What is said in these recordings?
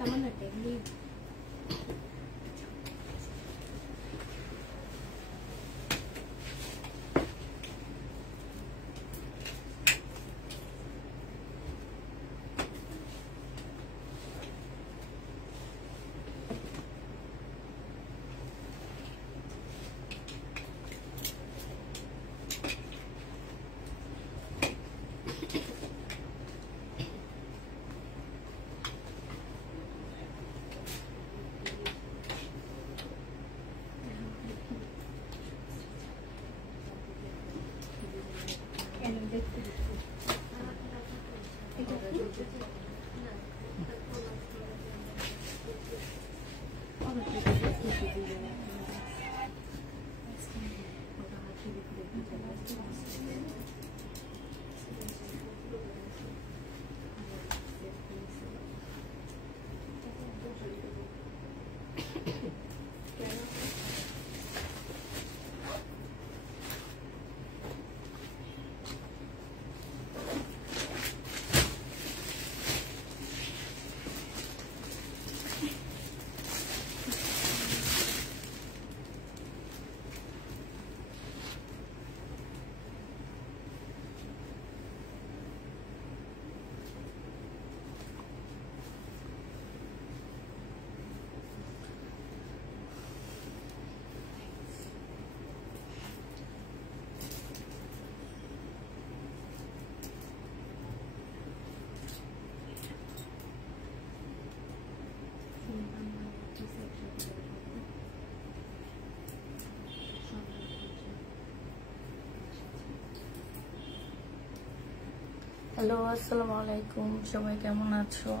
Hello, আসসালামু আলাইকুম। সবাই কেমন আছো?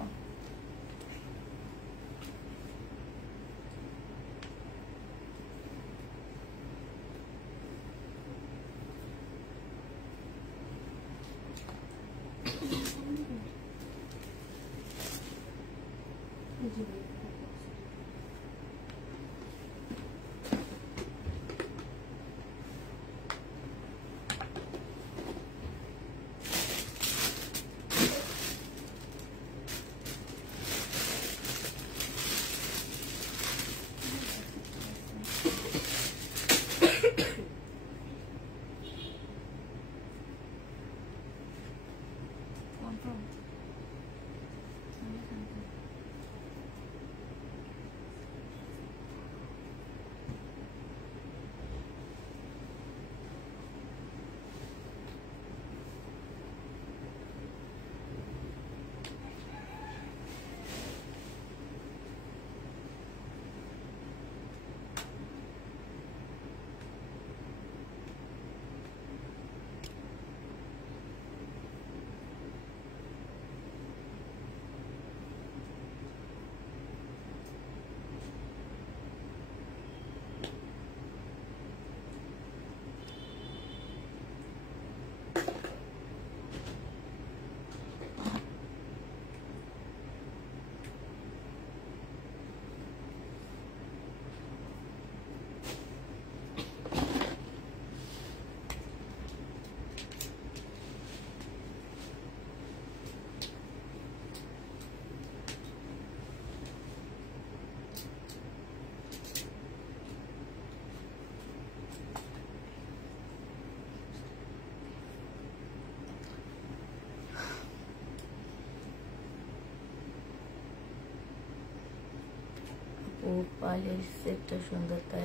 পালের সেটটা সুন্দর, তাই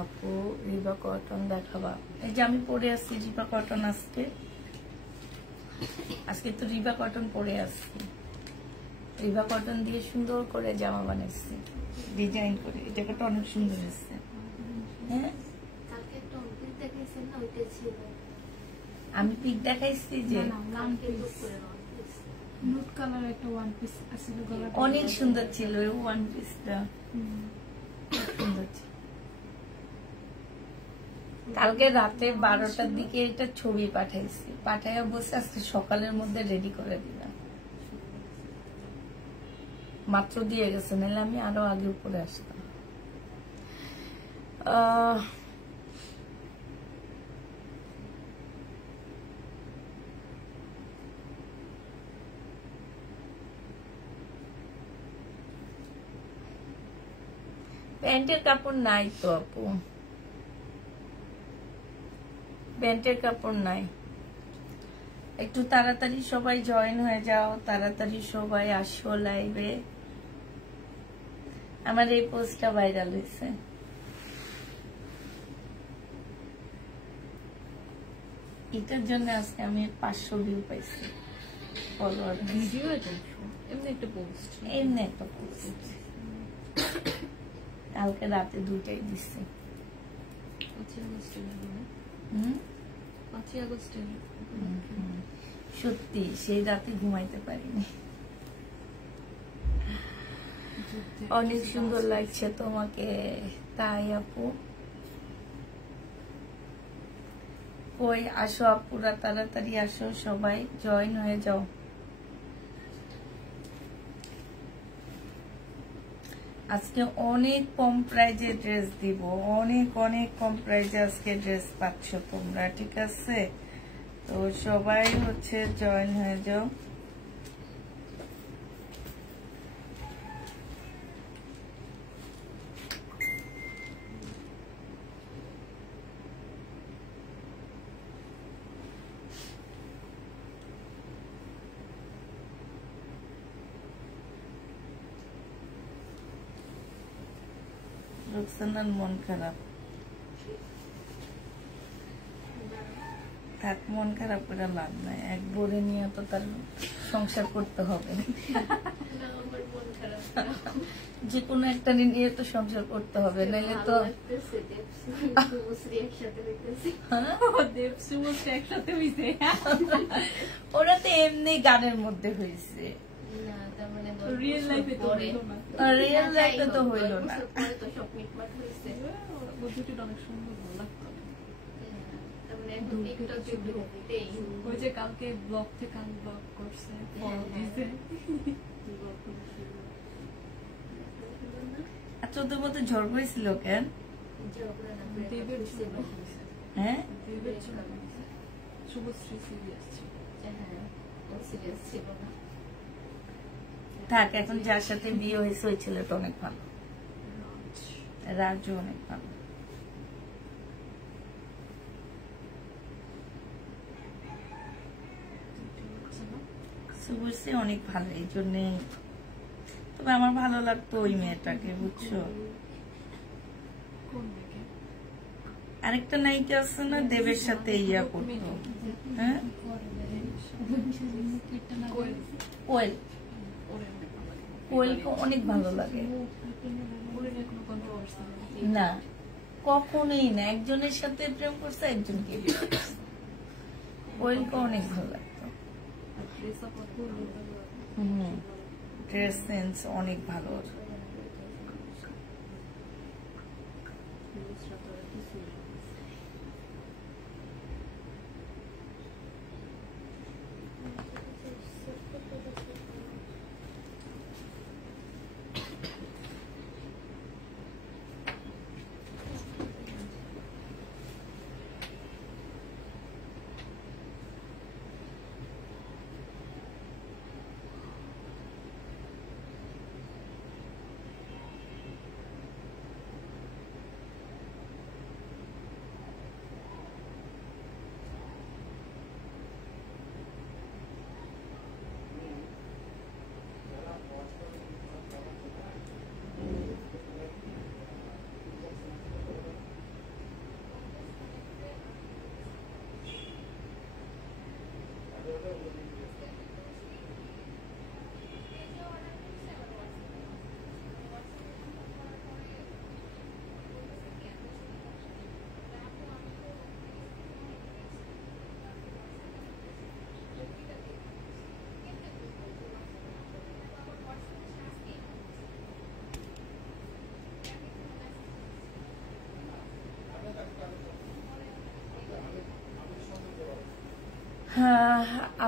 আপু রিবা কটন দেখাবা? এই যে আমি পরে আসছি রিবা কটন। আজকে তো রিবা কটন পরে আসছি। রিবা কটন দিয়ে সুন্দর করে জামা বানাইছি, ডিজাইন করে। এই জায়গাটা অনেক সুন্দর হয়েছে। হ্যাঁ, আমি পিক দেখাইছি যে অনেক সুন্দর ছিল ওয়ান পিসটা, সুন্দর ছিল। কালকে রাতে 12টার দিকে এটা ছবি পাঠাইছি, পাঠাইয়া বসে আজকে সকালের মধ্যে রেডি করে দিলাম। মাত্র দিয়ে গেছে, নাহলে আমি আরো আগে উপরে আসতাম। প্যান্টের কাপড় নাই তো আপু, প্যান্টের কাপড় নাই। একটু তাড়াতাড়ি সবাই জয়েন হয়ে যাও, তাড়াতাড়ি সবাই আসো লাইভে। আমার এই পোস্টটা ভাইরাল হয়েছে। এটার জন্য আজকে আমি 500 ভিউ পাইছি, ফলোয়ার। ভিডিও এমনি একটা পোস্ট, এমনি একটা পোস্ট কালকে রাতে 2টায় দিচ্ছি। 5ই আগস্টের সত্যি সেই রাতে ঘুমাইতে পারিনি। অনেক সুন্দর লাগছে তোমাকে। তাই আপু, কই আসো আপুরা, তাড়াতাড়ি আসো, সবাই জয়েন হয়ে যাও। আজকে অনেক কম প্রাইজে ড্রেস দিব, অনেক অনেক কম প্রাইজে আজকে ড্রেস পাচ্ছ তোমরা, ঠিক আছে? তো সবাই হচ্ছে জয়েন হয়ে যাও। রোকসানার মন খারাপ, থাক, মন খারাপ করে লাভ নাই। এক বোরে নিয়ে তো তার সংসার করতে হবে, যে কোনো একটা নিয়ে তো সংসার করতে হবে, নাইলে তো ওরা তো এমনি গানের মধ্যে হয়েছে, রিয়েল লাইফে তো হইল না। অনেক সুন্দর, ভালো লাগতো। ওই যে কালকে ব্লগ থেকে আনব্লগ করছে, আচ্ছা, ওদের মধ্যে ঝড় হয়েছিল কেন? হ্যাঁ, শুভশ্রী সিরিয়াস ছিল। থাক, এখন যার সাথে বিয়ে হয়েছে ওই ছেলেটা অনেক ভালো, রাজু অনেক ভালো। শুভশ্রী অনেক ভালো, এই জন্যে। তবে আমার ভালো লাগতো ওই মেয়েটাকে, বুঝছো? আরেকটা নায়িকা আছে না, দেবের সাথে ইয়া করতো, হ্যাঁ, কোয়েল। কোয়েলকে অনেক ভালো লাগে না, কখনোই না। একজনের সাথে প্রেম করছে, একজনকে বিয়ে করছে। কোয়েলকে অনেক ভালো লাগতো। ড্রেস সেন্স অনেক ভালো।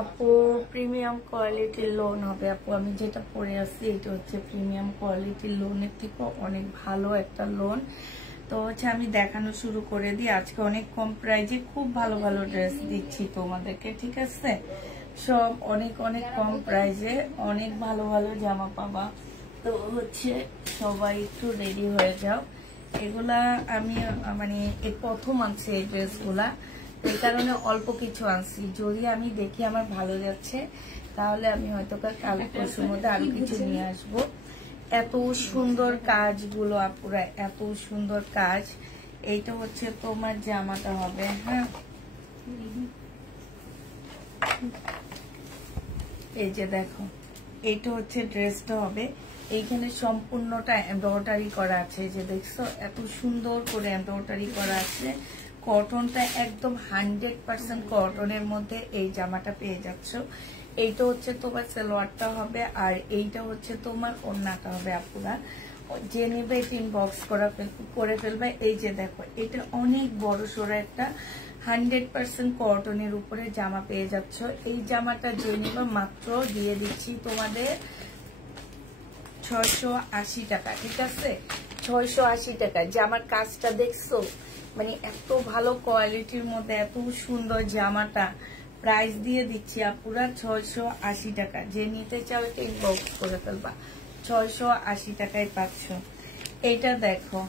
আপু, প্রিমিয়াম কোয়ালিটির লোন হবে আপু। আমি যেটা পরে আছি এটা হচ্ছে প্রিমিয়াম কোয়ালিটির লোনের থেকে অনেক ভালো একটা লোন। তো হচ্ছে আমি দেখানো শুরু করে দিই। আজকে অনেক কম প্রাইজে খুব ভালো ভালো ড্রেস দিচ্ছি তোমাদেরকে, ঠিক আছে? সব অনেক অনেক কম প্রাইজে অনেক ভালো ভালো জামা পাবা। তো হচ্ছে সবাই একটু রেডি হয়ে যাও। এগুলা আমি মানে এই প্রথম আনছি এই ড্রেসগুলা, এই কারণে অল্প কিছু আনছি। যদি আমি দেখি আমার ভালো যাচ্ছে তাহলে আমি হয়তো কাল পরশুর মধ্যে আরো কিছু নিয়ে আসবো। এত সুন্দর কাজগুলো আপুরা, এত সুন্দর কাজ। এইটা হচ্ছে তোমার জামাটা হবে, হ্যাঁ এই যে দেখো, এইটা হচ্ছে ড্রেসটা হবে। এইখানে সম্পূর্ণটা এমব্রয়ডারি করা আছে, যে দেখছো এত সুন্দর করে এমব্রয়ডারি করা আছে। কটনটা একদম 100% কটনের মধ্যে এই জামাটা পেয়ে যাচ্ছ। এইটা হচ্ছে তোমার সালোয়ারটা হবে, আর এইটা হচ্ছে তোমার ওড়নাটা হবে। আপুরা যে নেবে এটা ইনবক্স করে ফেলবে। এই যে দেখো, এটা অনেক বড় সড়ো একটা 100% কটনের উপরে জামা পেয়ে যাচ্ছ। এই জামাটা যে নেবে মাত্র দিয়ে দিচ্ছি তোমাদের 680 টাকা, ঠিক আছে? 680 টাকা। জামার কাজটা দেখছো, মানে এত ভালো কোয়ালিটির মধ্যে এত সুন্দর জামাটা প্রাইস দিয়ে দিচ্ছি আপুরা 680 টাকা। যে নিতে চাও এটা ইনবক্স করে ফেলবা, 680 টাকায় পাচ্ছ। এইটা দেখো,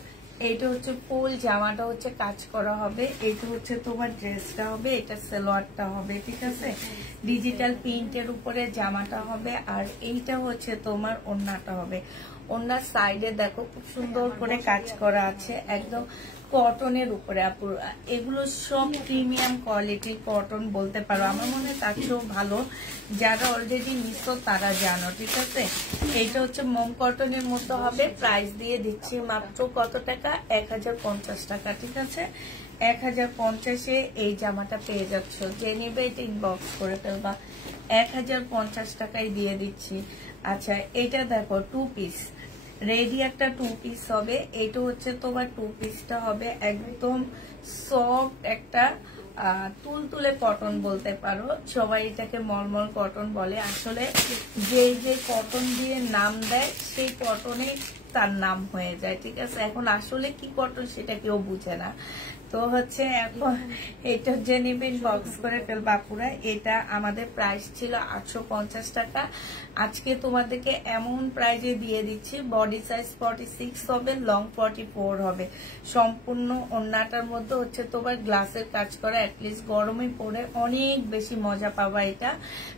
এইটা হচ্ছে ফুল জামাটা হচ্ছে কাজ করা হবে। এইটা হচ্ছে তোমার ড্রেসটা হবে, এটা সালোয়ারটা হবে, ঠিক আছে? ডিজিটাল প্রিন্টের উপরে জামাটা হবে, আর এইটা হচ্ছে তোমার ওড়নাটা হবে। ওড়নার সাইডে দেখো খুব সুন্দর করে কাজ করা আছে, একদম কটনের উপরে। এগুলো সব প্রিমিয়াম কোয়ালিটির কটন বলতে পারো, আমার মনে হয় তার চেয়েও ভালো। যারা অলরেডি নিছো তারা জানো, ঠিক আছে? এইটা হচ্ছে মোম কটনের মতো হবে। প্রাইস দিয়ে দিচ্ছি মাত্র কত টাকা? 1050 টাকা, ঠিক আছে? 1050-এ এই জামাটা পেয়ে যাচ্ছ। যে নেবে এটা ইনবক্স করে ফেলবা, 1050 টাকায় দিয়ে দিচ্ছি। আচ্ছা, এটা দেখো 2 পিস রেডি একটা 2 পিস হবে। এটা হচ্ছে তোমার 2 পিসটা হবে একদম সফট একটা তুলতুলে কটন বলতে পারো। সবাই এটাকে মলমল কটন বলে। আসলে যে কটন দিয়ে নাম দেয় সেই কটনে তার নাম হয়ে যায়, ঠিক আছে? এখন আসলে কি কটন সেটা কেউ বুঝে না। তো হচ্ছে এখন এটা যে নেবে ইনবক্স করে ফেলবা আপুরা। এটা আমাদের প্রাইস ছিল 850 টাকা। আজকে তোমাদেরকে এমন প্রাইজে দিয়ে দিচ্ছি। বডি সাইজ 46 হবে, লং 44 হবে। সম্পূর্ণ ওড়নাটার মধ্যে হচ্ছে তোমার গ্লাসের কাজ করা। অ্যাটলিস্ট গরমে পরে অনেক বেশি মজা পাবা। এটা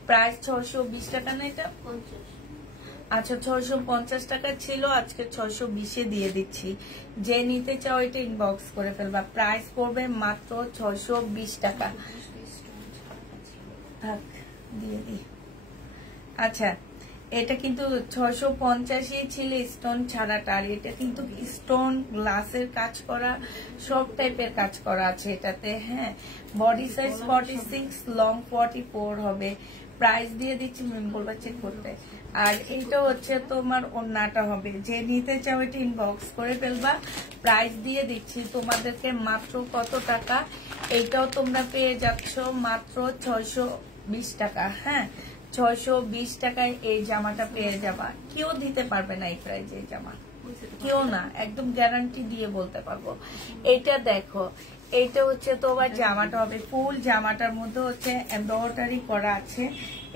প্রাইস 620 টাকা না? এটা আচ্ছা 650 টাকা ছিল, আজকে 620-এ দিয়ে দিচ্ছি। যে নিতে চাও এটা ইনবক্স করে ফেলবা। প্রাইস পড়বে মাত্র 620 টাকা। থাক, দিয়ে দি। আচ্ছা, এটা কিন্তু 650-ই ছিল স্টোন ছাড়াটা, আর এটা কিন্তু স্টোন গ্লাসের কাজ করা, সব টাইপের কাজ করা আছে এটাতে, হ্যাঁ। বডি সাইজ 46, লং 44 হবে। প্রাইস দিয়ে দিচ্ছি, বলবা চেক করতে। আর এইটা হচ্ছে তোমার ওড়নাটা হবে। যে নিতে চাও এটা ইনবক্স করে ফেলবা। প্রাইস দিয়ে দিচ্ছি তোমাদেরকে মাত্র কত টাকা? এইটাও তোমরা পেয়ে যাচ্ছ মাত্র 620 টাকা, হ্যাঁ। 620 টাকায় এই জামাটা পেয়ে যাবা। কেউ দিতে পারবে না এই প্রাইজে এই জামা, কেউ না, একদম গ্যারান্টি দিয়ে বলতে পারবো। এইটা দেখো, এইটা হচ্ছে তোমার জামাটা হবে। ফুল জামাটার মধ্যে হচ্ছে এমব্রয়ডারি করা আছে।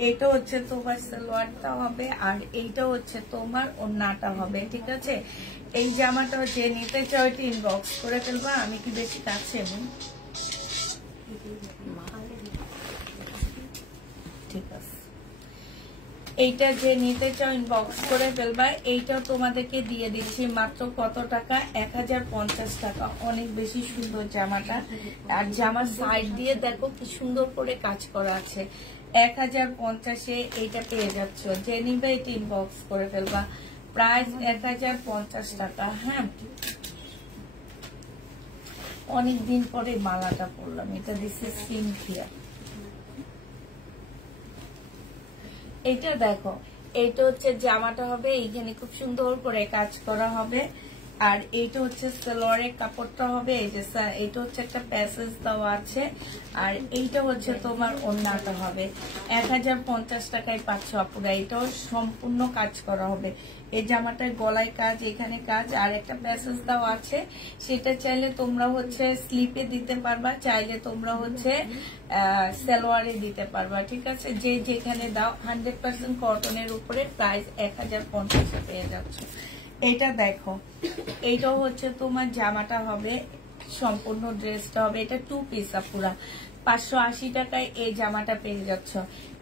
এটা হচ্ছে তোমার সালোয়ারটা হবে, আর এইটা হচ্ছে তোমার ওড়নাটা হবে, ঠিক আছে? এই জামাটা যে নিতে চাও এটা ইনবক্স করে ফেলবা। আমি কি বেশি কাছে এমন, ঠিক আছে? এইটা যে নিতে চাও ইনবক্স করে ফেলবা। এইটা তোমাদেরকে দিয়ে দিচ্ছি মাত্র কত টাকা? 1050 টাকা। অনেক বেশি সুন্দর জামাটা, আর জামার সাইড দিয়ে দেখো কি সুন্দর করে কাজ করা আছে। 1050-এ এইটা পেয়ে যাচ্ছ। যে নিবে এটা ইনবক্স করে ফেলবা। প্রাইস 1050 টাকা, হ্যাঁ। অনেকদিন পরে মালাটা পরলাম। এটা দিচ্ছে সিনথিয়া। এটা দেখো, এইটা হচ্ছে জামাটা হবে। এইখানে খুব সুন্দর করে কাজ করা হবে, আর এইটা হচ্ছে সালোয়ারের কাপড়টা হবে এই যে এইটা হচ্ছে একটা প্যাসেজ দেওয়া আছে, আর এইটা হচ্ছে তোমার ওড়নাটা হবে 1050 টাকায় পাচ্ছ আপুরা। এটাও সম্পূর্ণ কাজ করা হবে, এই জামাটায় গলায় কাজ, এখানে কাজ, আর একটা প্যাসেজ দেওয়া আছে। সেটা চাইলে তোমরা হচ্ছে স্লিপে দিতে পারবা, চাইলে তোমরা হচ্ছে সালোয়ারে দিতে পারবা, ঠিক আছে। যে যেখানে দাও 100% কটনের উপরে প্রাইস 1050 পেয়ে যাচ্ছ। এটা দেখো, এইটাও হচ্ছে তোমার জামাটা হবে, সম্পূর্ণ ড্রেসটা হবে, এটা 2 পিস আপুরা 580 টাকায় এই জামাটা পেয়ে যাচ্ছ।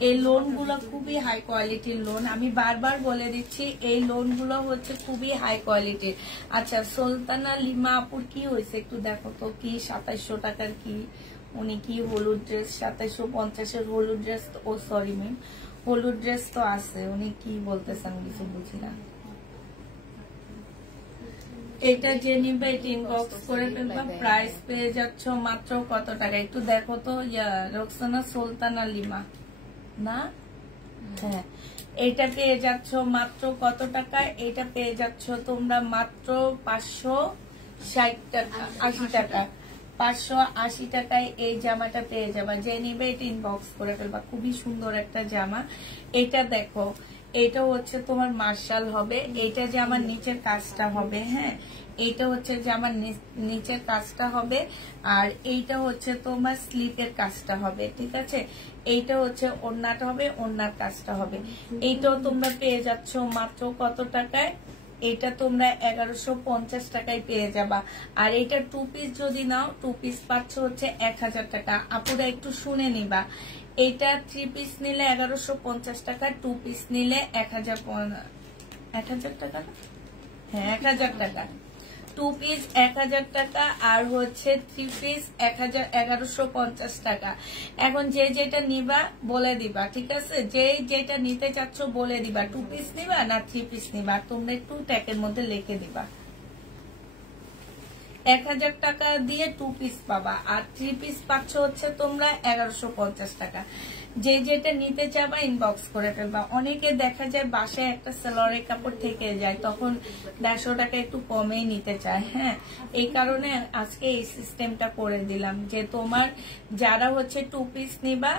এই লোন গুলো খুবই হাই কোয়ালিটির লোন, আমি বারবার বলে দিচ্ছি এই লোন গুলো হচ্ছে খুবই হাই কোয়ালিটির। আচ্ছা, সুলতানা লিমা আপুর কি হয়েছে একটু দেখো তো, কি 2700 টাকার কি উনি কি হলুদ ড্রেস 2750 হলুদ ড্রেস, ও সরি ম্যাম হলুদ ড্রেস তো আছে, উনি কি বলতেছেন কিছু বুঝি না। এটা যে নিবে এটা ইনবক্স করে ফেলবা, প্রাইস পেয়ে যাচ্ছ মাত্র কত টাকা একটু দেখো তো, রোকসানা সুলতানা লিমা না, হ্যাঁ এটা পেয়ে যাচ্ছ মাত্র কত টাকা, এটা পেয়ে যাচ্ছ তোমরা মাত্র 560 টাকা 80 টাকা 580 টাকায় এই জামাটা পেয়ে যাবা। যে নিবে এটা ইনবক্স করে ফেলবা, খুবই সুন্দর একটা জামা। এটা দেখো, এটা হচ্ছে তোমার মার্শাল হবে, এইটা যে আমার নিচের কাজটা হবে, হ্যাঁ এইটা হচ্ছে যে আমার নিচের কাজটা হবে, আর এইটা হচ্ছে তোমার স্লিপের কাজটা হবে, ঠিক আছে। এইটা হচ্ছে ওড়নাটা হবে, ওড়নার কাজটা হবে। এইটাও তোমরা পেয়ে যাচ্ছ মাত্র কত টাকায়, এটা তোমরা 1150 টাকায় পেয়ে যাবা। আর এটা 2 পিস যদি নাও 2 পিস পাচ্ছ হচ্ছে 1000 টাকা। আপুরা একটু শুনে নিবা, এটা 3 পিস নিলে 1150 টাকা, 2 পিস নিলে 1000 টাকা, হ্যাঁ 1000 টাকা, 2 পিস 1000 টাকা, আর হচ্ছে 3 পিস 1150 টাকা। এখন যে যেটা নিবা বলে দিবা, ঠিক আছে, যে যেটা নিতে চাচ্ছ বলে দিবা, 2 পিস নিবা না 3 পিস নিবা, তোমরা একটু ট্যাগের মধ্যে লিখে দিবা। 1000 টাকা দিয়ে 2 পিস পাবা, আর 3 পিস পাচ্ছ হচ্ছে তোমরা 1150 টাকা। যে যেটা নিতে চাবা ইনবক্স করে ফেলবা। অনেকে দেখা যায় বাসায় একটা সালোয়ারের কাপড় থেকে যায়, তখন 150 টাকা একটু কমেই নিতে চায়, হ্যাঁ এই কারণে আজকে এই সিস্টেমটা করে দিলাম যে তোমার যারা হচ্ছে 2 পিস নিবা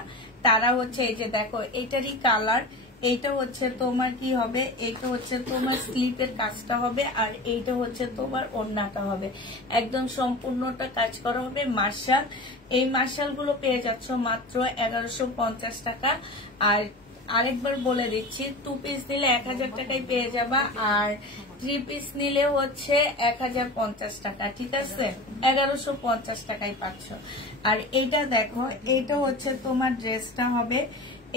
তারা হচ্ছে এই যে দেখো এটারই কালার, এইটা হচ্ছে তোমার কি হবে, এইটা হচ্ছে তোমার স্লিপের কাজটা হবে, আর এইটা হচ্ছে তোমার ওড়নাটা হবে, একদম সম্পূর্ণটা কাজ করা হবে মার্শাল। এই মার্শাল গুলো পেয়ে যাচ্ছ মাত্র 1150 টাকা। আর আরেকবার বলে দিচ্ছি, 2 পিস নিলে 1000 টাকায় পেয়ে যাবা, আর 3 পিস নিলে হচ্ছে 1050 টাকা, ঠিক আছে 1150 টাকায় পাচ্ছ। আর এইটা দেখো, এইটা হচ্ছে তোমার ড্রেসটা হবে,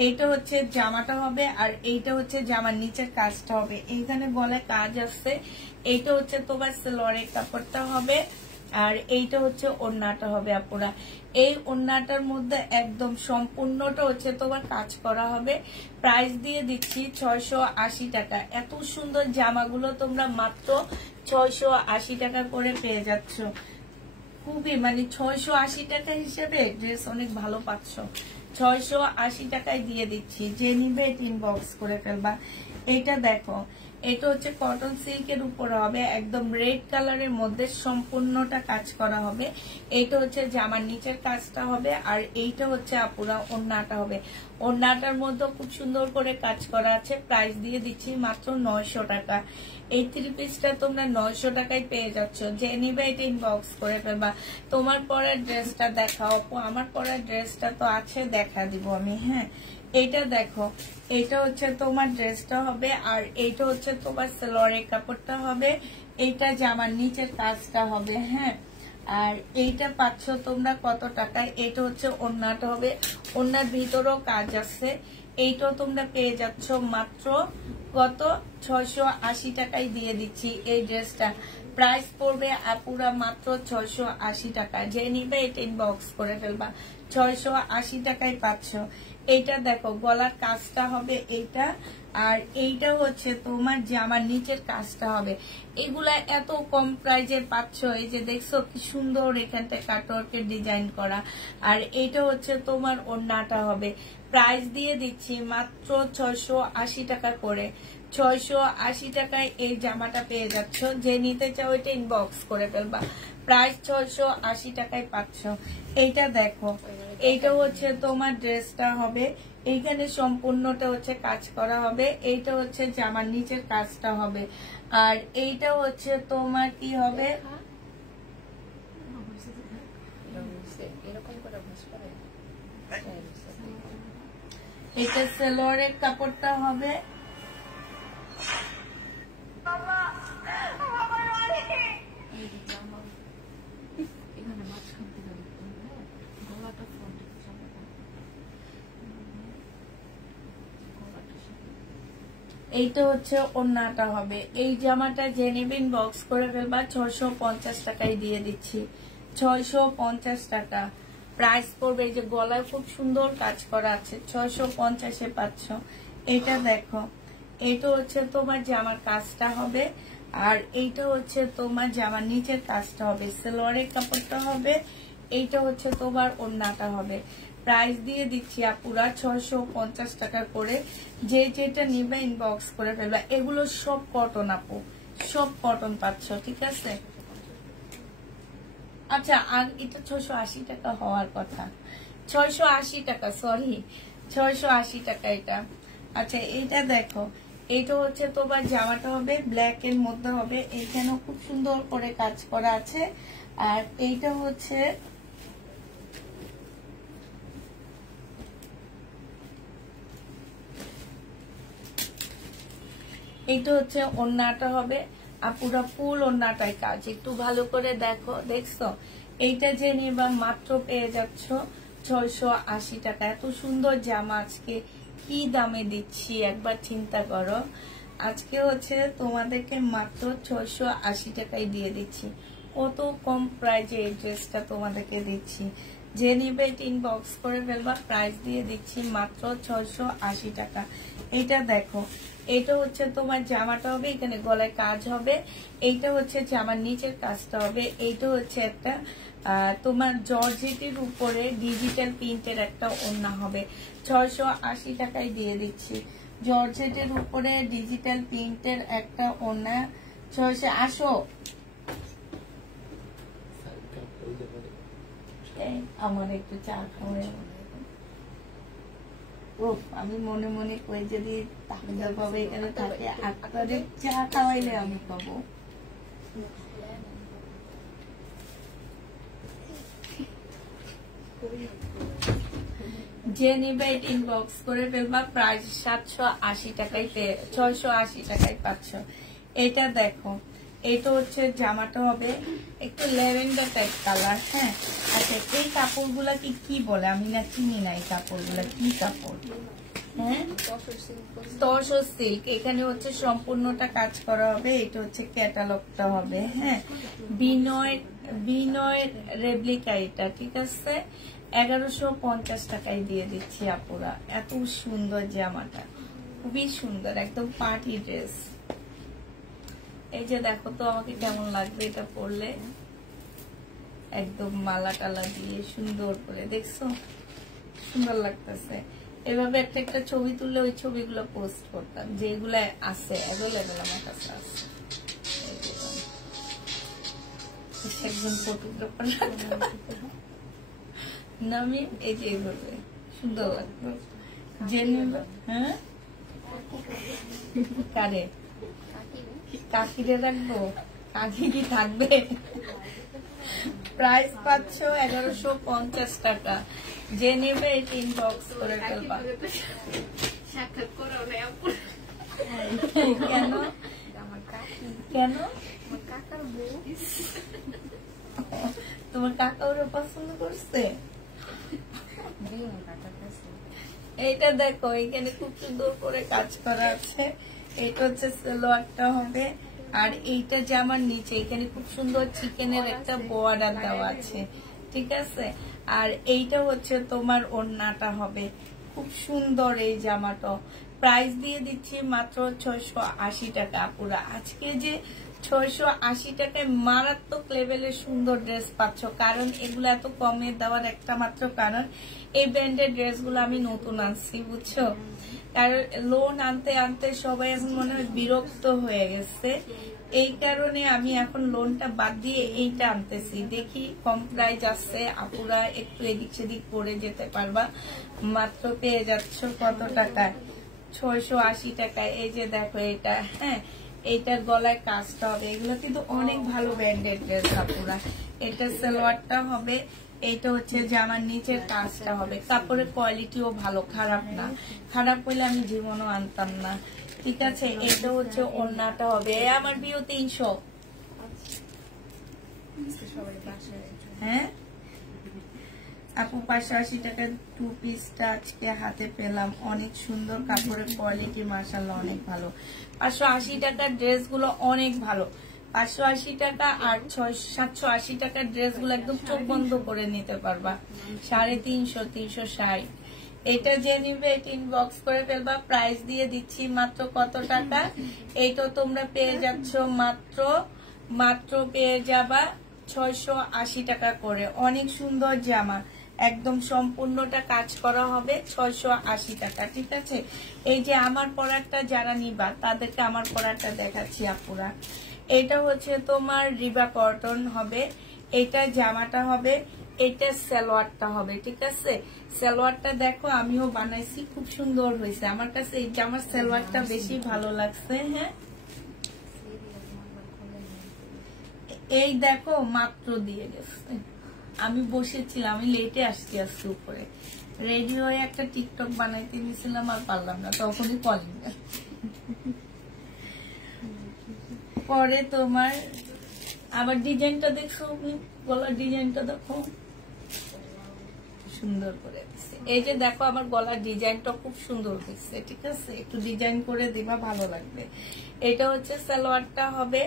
এইটা হচ্ছে জামাটা হবে, আর এইটা হচ্ছে জামার নিচের কাজটা হবে, এইখানে বলে কাজ আছে। এইটা হচ্ছে তোমার সালোয়ারের কাপড়টা হবে, আর এইটা হচ্ছে ওড়নাটা হবে আপুরা। এই ওড়নাটার মধ্যে একদম সম্পূর্ণটা হচ্ছে তোমার কাজ করা হবে। প্রাইস দিয়ে দিচ্ছি 680 টাকা। এত সুন্দর জামাগুলো তোমরা মাত্র 680 টাকা করে পেয়ে যাচ্ছ। খুবই মানে 680 টাকা হিসেবে ড্রেস অনেক ভালো পাচ্ছ। 680 টাকায় দিয়ে দিচ্ছি, যে নিবে ইনবক্স করে ফেলবা। এটা দেখো, এটা হচ্ছে কটন সিল্কের উপর হবে, একদম রেড কালারের মধ্যে সম্পূর্ণটা কাজ করা হবে। এইটা হচ্ছে জামার নিচের কাজটা হবে, আর এইটা হচ্ছে আপুরা ওড়নাটা হবে। ওড়নাটার মধ্যে খুব সুন্দর করে কাজ করা আছে। প্রাইস দিয়ে দিচ্ছি মাত্র 900 টাকা। এই 3 পিসটা তোমরা 900 টাকায় পেয়ে যাচ্ছ। যে নিবে এটা ইনবক্স করে ফেলবা। তোমার পরার ড্রেসটা দেখাও, আমার পরার ড্রেসটা তো আছে, দেখা দিব আমি, হ্যাঁ এইটা দেখো, এইটা হচ্ছে তোমার ড্রেসটা হবে, আর এইটা হচ্ছে তোমার সালোয়ারের কাপড়টা হবে, এইটা জামার নিচের কাজটা হবে, হ্যাঁ আর এইটা পাচ্ছ তোমরা কত টাকায়। এটা হচ্ছে ওড়নাটা হবে, ওড়নার ভিতরেও কাজ আছে। এইটাও তোমরা পেয়ে যাচ্ছ মাত্র কত 680 টাকায় দিয়ে দিচ্ছি। এই ড্রেসটা প্রাইস পড়বে আপুরা মাত্র 680 টাকা। যে নিবে এটা ইনবক্স করে ফেলবা, 680 টাকায় পাচ্ছ। এইটা দেখো গলার কাজটা হবে এইটা, আর এইটা হচ্ছে তোমার জামার নিচের কাজটা হবে। এগুলা এত কম প্রাইজে পাচ্ছ, এই যে দেখছো কি সুন্দর এখানটা কাটওয়ার্কের ডিজাইন করা। আর এইটা হচ্ছে তোমার ওড়নাটা হবে। প্রাইস দিয়ে দিচ্ছি মাত্র 680 টাকা করে। 680 টাকায় এই জামাটা পেয়ে যাচ্ছ। যে নিতে চাও এটা ইনবক্স করে ফেলবা। প্রাইস 680 টাকায় পাচ্ছ। এইটা দেখো, এইটা হচ্ছে তোমার ড্রেসটা হবে, এইখানে সম্পূর্ণটা হচ্ছে কাজ করা হবে, এইটা হচ্ছে জামার নিচের কাজটা হবে, আর এইটা হচ্ছে তোমার কি হবে, এটা সালোয়ারের কাপড়টা হবে। এইটা হচ্ছে ওড়নাটা হবে। এই জামাটা যে নেবেন বক্স করে ফেলবা, 650 টাকায় দিয়ে দিচ্ছি। 650 টাকা প্রাইস পড়বে। এই যে গলায় খুব সুন্দর কাজ করা আছে, 650-এ পাচ্ছ। এটা দেখো, এইটা হচ্ছে তোমার জামার কাজটা হবে, আর এইটা হচ্ছে তোমার জামার নিচের কাজটা হবে, সালোয়ারের কাপড়টা হবে, এইটা হচ্ছে তোমার ওড়নাটা হবে। প্রাইস দিয়ে দিচ্ছি আপুরা 650 টাকা করে। যে যেটা নিবে ইনবক্স করে ফেলবা। এগুলো সব কটন আপু, সব কটন পাচ্ছ, ঠিক আছে। আচ্ছা, আর এটা 680 টাকা হওয়ার কথা, 680 টাকা, সরি 680 টাকা এটা। আচ্ছা, এইটা দেখো, এইটা হচ্ছে তোমার জামাটা হবে ব্ল্যাক এর মধ্যে হবে, এখানেও খুব সুন্দর করে কাজ করা আছে, আর এইটা হচ্ছে এইটা হচ্ছে ওড়নাটা হবে, আর পুরো ফুল ওড়নাটাই কাজ। একটু ভালো করে দেখো, দেখছো, এইটা যে নিবা মাত্র পেয়ে যাচ্ছ 680 টাকা। এত সুন্দর জামা আজকে কি দামে দিচ্ছি একবার চিন্তা করো। আজকে হচ্ছে তোমাদেরকে মাত্র 680 টাকায় দিয়ে দিচ্ছি। কত কম প্রাইজে এই ড্রেসটা তোমাদেরকে দিচ্ছি। যে নিবে ইনবক্স করে ফেলবা। প্রাইস দিয়ে দিচ্ছি মাত্র 680 টাকা। এটা দেখো, এটা হচ্ছে তোমার জামাটা হবে, এখানে গলায় কাজ হবে, এইটা হচ্ছে জামার নিচের কাজটা হবে, এইটা হচ্ছে একটা তোমার জর্জেটের উপরে ডিজিটাল প্রিন্টের একটা ওড়না হবে। 680 টাকায় দিয়ে দিচ্ছি। জর্জেটের উপরে ডিজিটাল প্রিন্টের একটা ওড়না 680। আমার একটু চা খাওয়াই। আমি মনে মনে কই যদি তাহলে পাবো এখানে থাকে, আপনাদের চা খাওয়াইলে আমি পাবো। যে নিবে ইনবক্স করে ফেলবা। প্রাইস 780 টাকায় 680 টাকায় পাচ্ছ। এটা দেখো, এটা হচ্ছে জামাটা হবে একটু ল্যাভেন্ডার টাইপ কালার। হ্যাঁ, আচ্ছা, এই কাপড়গুলা কি বলে আমি না চিনি না, এই কাপড়গুলা কি কাপড়? হ্যাঁ, তসর সিল্ক। এখানে হচ্ছে সম্পূর্ণটা কাজ করা হবে, এটা হচ্ছে ক্যাটালগটা হবে। হ্যাঁ, বিনয়ের রেপ্লিকা এটা, ঠিক আছে। 1150 টাকায় দিয়ে দিচ্ছি আপুরা। এত সুন্দর জামাটা, খুবই সুন্দর, একদম পার্টি ড্রেস। এই যে দেখো তো আমাকে কেমন লাগবে এটা পরলে, একদম মালা টালা দিয়ে সুন্দর করে, দেখছো সুন্দর লাগতেছে। এভাবে একটা একটা ছবি তুললে ওই ছবিগুলো পোস্ট করতাম, যেগুলো আছে অ্যাভেলেবেল আমার কাছে আছে। একজন ফটোগ্রাফার নামে এই যে এইভাবে সুন্দর লাগতো। হ্যাঁ, কারে কাকিরে রাখবো? কাকি কি থাকবে? প্রাইস পাচ্ছ 1150 টাকা। যে নেবে এটা ইনবক্স করে ফেলবা। কেন কেন তোমার কাকা ওরা পছন্দ করছে? এইটা দেখো, এখানে খুব সুন্দর করে কাজ করা আছে। এটা হচ্ছে সালোয়ারটা হবে, আর এইটা জামার নিচে এখানে খুব সুন্দর চিকেনের একটা বর্ডার দেওয়া আছে, ঠিক আছে। আর এইটা হচ্ছে তোমার ওড়নাটা হবে, খুব সুন্দর এই জামাটা। প্রাইস দিয়ে দিচ্ছি মাত্র 680 টাকা পুরা। আজকে যে 680 টাকায় মারাত্মক লেভেলের সুন্দর ড্রেস পাচ্ছ, কারণ এগুলো এত কমে দেওয়ার একটা মাত্র কারণ এই ব্র্যান্ডের ড্রেসগুলো আমি নতুন আনছি, বুঝছো। আর লোন আনতে আনতে সবাই এখন মনে হয় বিরক্ত হয়ে গেছে, এই কারণে আমি এখন লোনটা বাদ দিয়ে এইটা আনতেছি। দেখি কম প্রাইস আছে, আপুরা একটু এদিক সেদিক করে যেতে পারবা। মাত্র পেয়ে যাচ্ছ কত টাকায়? 680 টাকায়। এই যে দেখো এটা, হ্যাঁ এইটার গলায় কাজটা হবে। এগুলো কিন্তু অনেক ভালো ব্র্যান্ডেড ড্রেস আপুরা। এটা সালোয়ারটা হবে, এইটা হচ্ছে জামার নিচের কাজটা হবে। কাপড়ের কোয়ালিটিও ভালো, খারাপ না। খারাপ হইলে আমি জীবনও আনতাম না, ঠিক আছে। এটা হচ্ছে ওড়নাটা হবে। আমার বিয়ে 300। হ্যাঁ আপু 580 টাকার 2 পিসটা আজকে হাতে পেলাম, অনেক সুন্দর। কাপড়ের কোয়ালিটি মাশাআল্লাহ অনেক ভালো। 580 টাকার ড্রেস গুলো অনেক ভালো। 580 টাকা আর 780 টাকার ড্রেস গুলো একদম চোখ বন্ধ করে নিতে পারবা। 350, 360। এটা যে নিবে এটা ইনবক্স করে ফেলবা। প্রাইস দিয়ে দিচ্ছি মাত্র কত টাকা? এইটা তোমরা পেয়ে যাচ্ছ মাত্র পেয়ে যাবা 680 টাকা করে। অনেক সুন্দর জামা, একদম সম্পূর্ণটা কাজ করা হবে। 680 টাকা, ঠিক আছে। এই যে আমার পরাটা যারা নিবা তাদেরকে আমার পরাটা দেখাচ্ছি আপুরা। এটা হচ্ছে তোমার রিবা কটন হবে, এটা জামাটা হবে, এটা সালোয়ারটা হবে, ঠিক আছে। সালোয়ারটা দেখো আমিও বানাইছি, খুব সুন্দর হয়েছে। আমার কাছে এই জামার সালোয়ারটা বেশি ভালো লাগছে। হ্যাঁ এই দেখো মাত্র দিয়ে গেছে। আমি বসেছিলাম, আমি লেটে আসছি আজকে উপরে, রেডি হয়ে একটা টিকটক বানাইতে নিয়েছিলাম, আর পারলাম না, তখনই কলিং। পরে তোমার আবার ডিজাইনটা দেখছো, গলার ডিজাইনটা দেখো সুন্দর করে দিচ্ছে। এই যে দেখো আমার গলার ডিজাইনটা খুব সুন্দর হয়েছে, ঠিক আছে। একটু ডিজাইন করে দিবা, ভালো লাগবে। এটা হচ্ছে সালোয়ারটা হবে,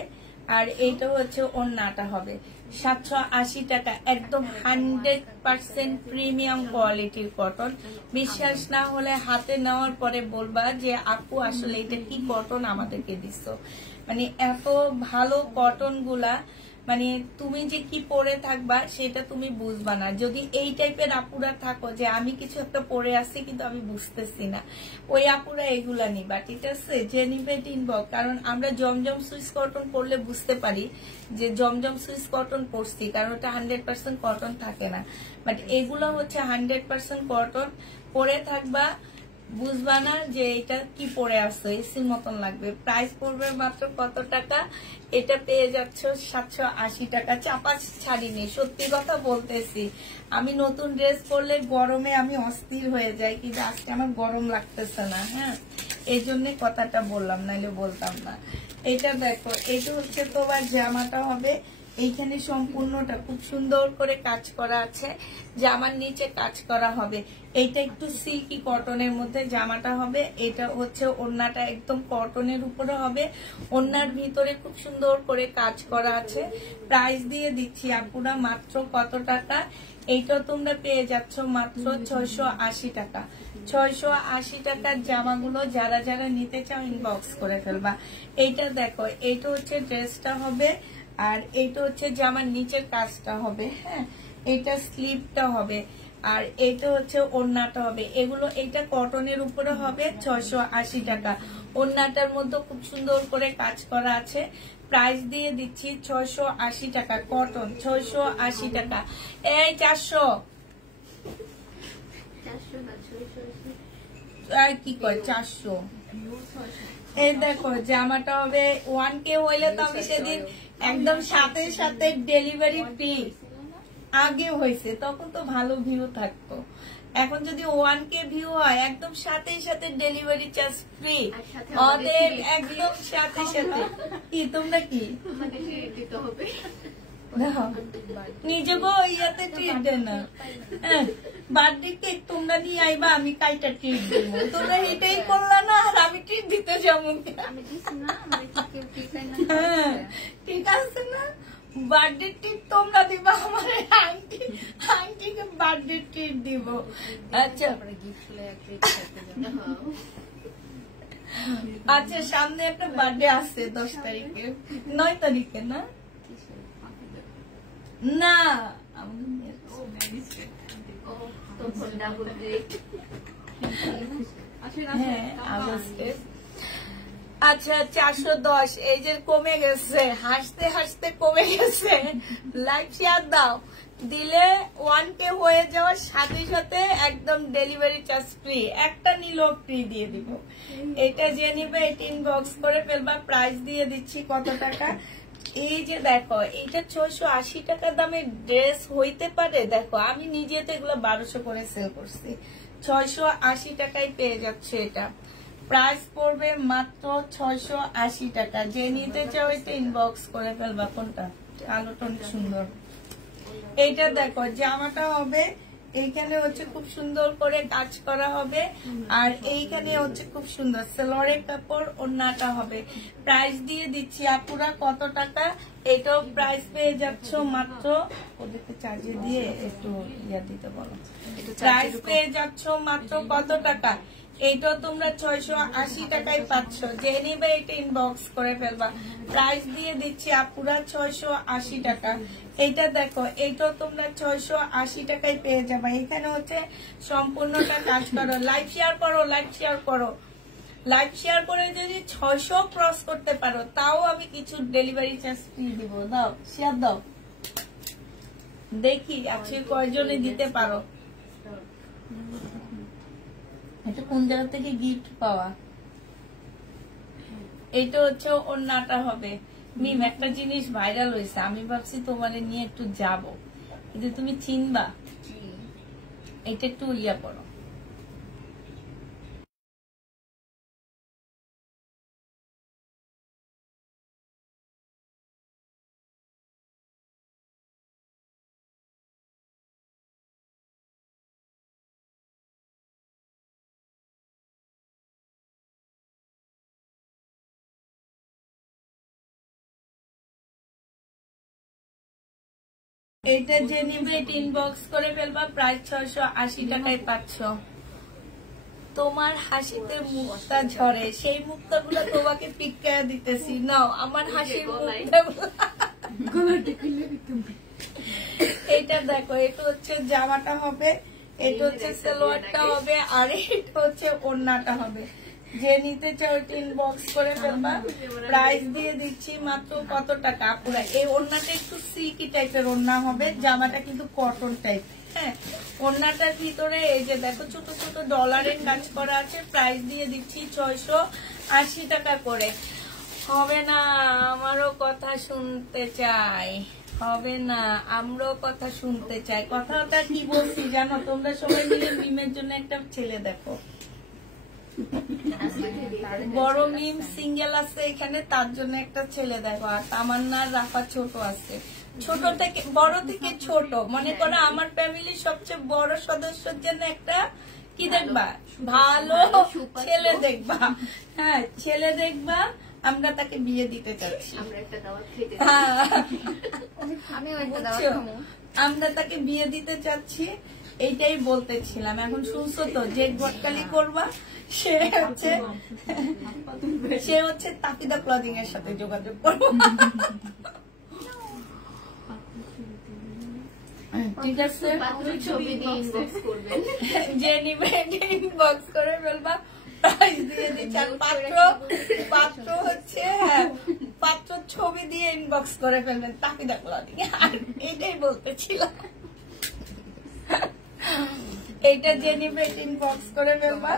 আর এইটা হচ্ছে ওড়নাটা হবে। 780 টাকা, একদম 100% প্রিমিয়াম কোয়ালিটির কটন। বিশ্বাস না হলে হাতে নেওয়ার পরে বলবা যে আপু আসলে এটা কি কটন আমাদেরকে দিছো। মানে এত ভালো কটন গুলা, মানে তুমি যে কি পরে থাকবা সেটা তুমি বুঝবা না। যদি এই টাইপের আপুরা থাকো যে আমি কিছু একটা পরে আসছি কিন্তু আমি বুঝতেছি না, ওই আপুরা এগুলা নিবা, ঠিক আছে। যে নিবে ইনবক্স, কারণ আমরা জমজম সুইস কটন পরলে বুঝতে পারি যে জমজম সুইস কটন পরছি, কারণ ওটা 100% কটন থাকে না। বাট এগুলো হচ্ছে 100% কটন। পরে থাকবা, বুঝবা না যে এটা কি পরে আসছো, এসির মতন লাগবে। প্রাইস পড়বে মাত্র কত টাকা? এটা পেয়ে যাচ্ছ 780 টাকা। চাপা ছাড়িনি, সত্যি কথা বলতেছি। আমি নতুন ড্রেস পরলে গরমে আমি অস্থির হয়ে যাই, কিন্তু আজকে আমার গরম লাগতেছে না। হ্যাঁ এই জন্য কথাটা বললাম, নাইলে বলতাম না। এটা দেখো, এটা হচ্ছে তোমার জামাটা হবে। এইখানে সম্পূর্ণটা খুব সুন্দর করে কাজ করা আছে, জামার নিচে কাজ করা হবে। এইটা একটু সিল্কি কটনের মধ্যে জামাটা হবে। এটা হচ্ছে ওড়নাটা একদম কটনের উপরে হবে, ওড়নার ভিতরে খুব সুন্দর করে কাজ করা আছে। প্রাইস দিয়ে দিচ্ছি আপুরা মাত্র কত টাকা? এইটা তোমরা পেয়ে যাচ্ছ মাত্র 680 টাকা। 680 টাকার জামাগুলো যারা যারা নিতে চাও ইনবক্স করে ফেলবা। এইটা দেখো, এইটা হচ্ছে ড্রেসটা হবে, আর এইটা হচ্ছে জামার নিচের কাজটা হবে। হ্যাঁ এটা স্লিভটা হবে, আর এইটা হচ্ছে ওড়নাটা হবে। এগুলো এটা কটনের উপরে হবে। 680 টাকা। ওড়নাটার মধ্যে খুব সুন্দর করে কাজ করা আছে। প্রাইস দিয়ে দিচ্ছি 680 টাকা। কটন 680 টাকা। এই 400 আর কি কয় 400। এই দেখো জামাটা হবে 1K হইলে তো আমি সেদিন একদম সাথে সাথে ডেলিভারি ফ্রি। আগে হয়েছে তখন তো ভালো ভিউ থাকতো, এখন যদি 1K ভিউ হয় একদম সাথে সাথে ডেলিভারি চার্জ ফ্রি। ওদের একদম সাথে সাথে। কি তোমরা কি নিজেকে ইয়াতে ট্রিট দেন না? বার্থডে কেক তোমরা নিয়ে আইবা, আমি কাইটা ট্রিট দিব। তোমরা এটাই করলা না, আর আমি ট্রিট দিতে যাবো। হ্যাঁ ঠিক আছে না, বার্থডে ট্রিট তোমরা দিবা, আমার আন্টিকে বার্থডে ট্রিট দিব। আচ্ছা আচ্ছা সামনে একটা বার্থডে আছে 10 তারিখে, 9 তারিখে না? না হ্যাঁ আগস্টে। আচ্ছা 410, এই যে কমে গেছে, হাসতে হাসতে কমে গেছে। লাইক শেয়ার দাও, দিলে 1K হয়ে যাওয়ার সাথে সাথে একদম ডেলিভারি চার্জ ফ্রি, একটা নিলেও ফ্রি দিয়ে দিব। এটা যে নিবে এটা ইনবক্স করে ফেলবা। প্রাইস দিয়ে দিচ্ছি কত টাকা, এই যে দেখো এটা 680 টাকা দামের ড্রেস হইতে পারে। দেখো আমি নিজে তো এগুলো 1200 করে সেল করছি, 680 টাকায় পেয়ে যাচ্ছে। এটা প্রাইস পড়বে মাত্র 680 টাকা। যে নিতে চাও এটা ইনবক্স করে ফেলবা। কোনটা আলোটা অনেক সুন্দর। এইটা দেখো জামাটা হবে, এইখানে হচ্ছে খুব সুন্দর করে কাজ করা হবে, আর এইখানে হচ্ছে খুব সুন্দর সেলোয়ারের কাপড়, ওড়নাটা হবে। প্রাইস দিয়ে দিচ্ছি আপুরা কত টাকা, এটাও প্রাইস পেয়ে যাচ্ছ মাত্র, ওদেরকে চার্জে দিয়ে একটু ইয়া দিতে বলো। প্রাইস পেয়ে যাচ্ছ মাত্র কত টাকা, এইটাও তোমরা 680 টাকায় পাচ্ছ। যে নিবে এটা ইনবক্স করে ফেলবা। প্রাইস দিয়ে দিচ্ছি আপুরা 680 টাকা। এইটা দেখো এইটাও তোমরা 680 টাকায় পেয়ে যাবে। এখানে হচ্ছে সম্পূর্ণটা কাজ করো। লাইক শেয়ার করো, লাইক শেয়ার করো, লাইক শেয়ার করে যদি 600 ক্রস করতে পারো তাও আমি কিছু ডেলিভারি চার্জ ফ্রি দিব। দাও শেয়ার দাও, দেখি আজকে কয়জনে দিতে পারো। এটা কোন জায়গা থেকে গিফট পাওয়া। এটা হচ্ছে ওড়নাটা হবে। মিম একটা জিনিস ভাইরাল হয়েছে, আমি ভাবছি তোমার নিয়ে একটু যাব, কিন্তু তুমি চিনবা। এটা একটু ইয়া করো। এটা যে নিবে এটা ইনবক্স করে ফেলবা। প্রাইস 680 টাকায় পাচ্ছ। তোমার হাসিতে মুক্তা ঝরে, সেই মুক্তা গুলো তোমাকে পিকায়া দিতেছি। নাও আমার হাসির মুক্তা। এইটা দেখো, এটা হচ্ছে জামাটা হবে, এটা হচ্ছে সালোয়ারটা হবে, আর এটা হচ্ছে ওড়নাটা হবে। যে নিতে চাও ইনবক্স করে ফেলবা। প্রাইস দিয়ে দিচ্ছি মাত্র কত টাকা আপুরা। এই ওড়নাটা একটু সিল্কি টাইপের ওড়না হবে, জামাটা কিন্তু কটন টাইপ। হ্যাঁ ওড়নাটার ভিতরে এই যে দেখো ছোট ছোট ডলারের কাজ করা আছে। প্রাইস দিয়ে দিচ্ছি 680 টাকা করে। হবে না, আমারও কথা শুনতে চাই। হবে না, আমরাও কথা শুনতে চাই। কথাটা কি বলছি জানো, তোমরা সবাই মিলে মিমের জন্য একটা ছেলে দেখো। বড় মিম সিঙ্গেল আছে এখানে, তার জন্য একটা ছেলে দেখো। আর তামান্না রাফা ছোট আছে, ছোট থেকে বড় থেকে ছোট। মনে করো আমার ফ্যামিলির সবচেয়ে বড় সদস্যের জন্য একটা কি দেখবা, ভালো ছেলে দেখবা। হ্যাঁ ছেলে দেখবা, আমরা তাকে বিয়ে দিতে চাচ্ছি। আমরা তাকে বিয়ে দিতে চাচ্ছি, এইটাই বলতেছিলাম। এখন শুনছো তো, যে গটকালি করবা সে হচ্ছে তাকিদা ক্লদিং এর সাথে যোগাযোগ করবো। ঠিক আছে, যে নিবে ইনবক্স করে ফেলবা। প্রাইস দিয়ে দিচ্ছি। আর পাত্র হচ্ছে পাত্র ছবি দিয়ে ইনবক্স করে ফেলবেন তাকিদা ক্লদিং। আর এইটাই বলতেছিলাম। এইটা যে নিবে ইনবক্স করে ফেলবা।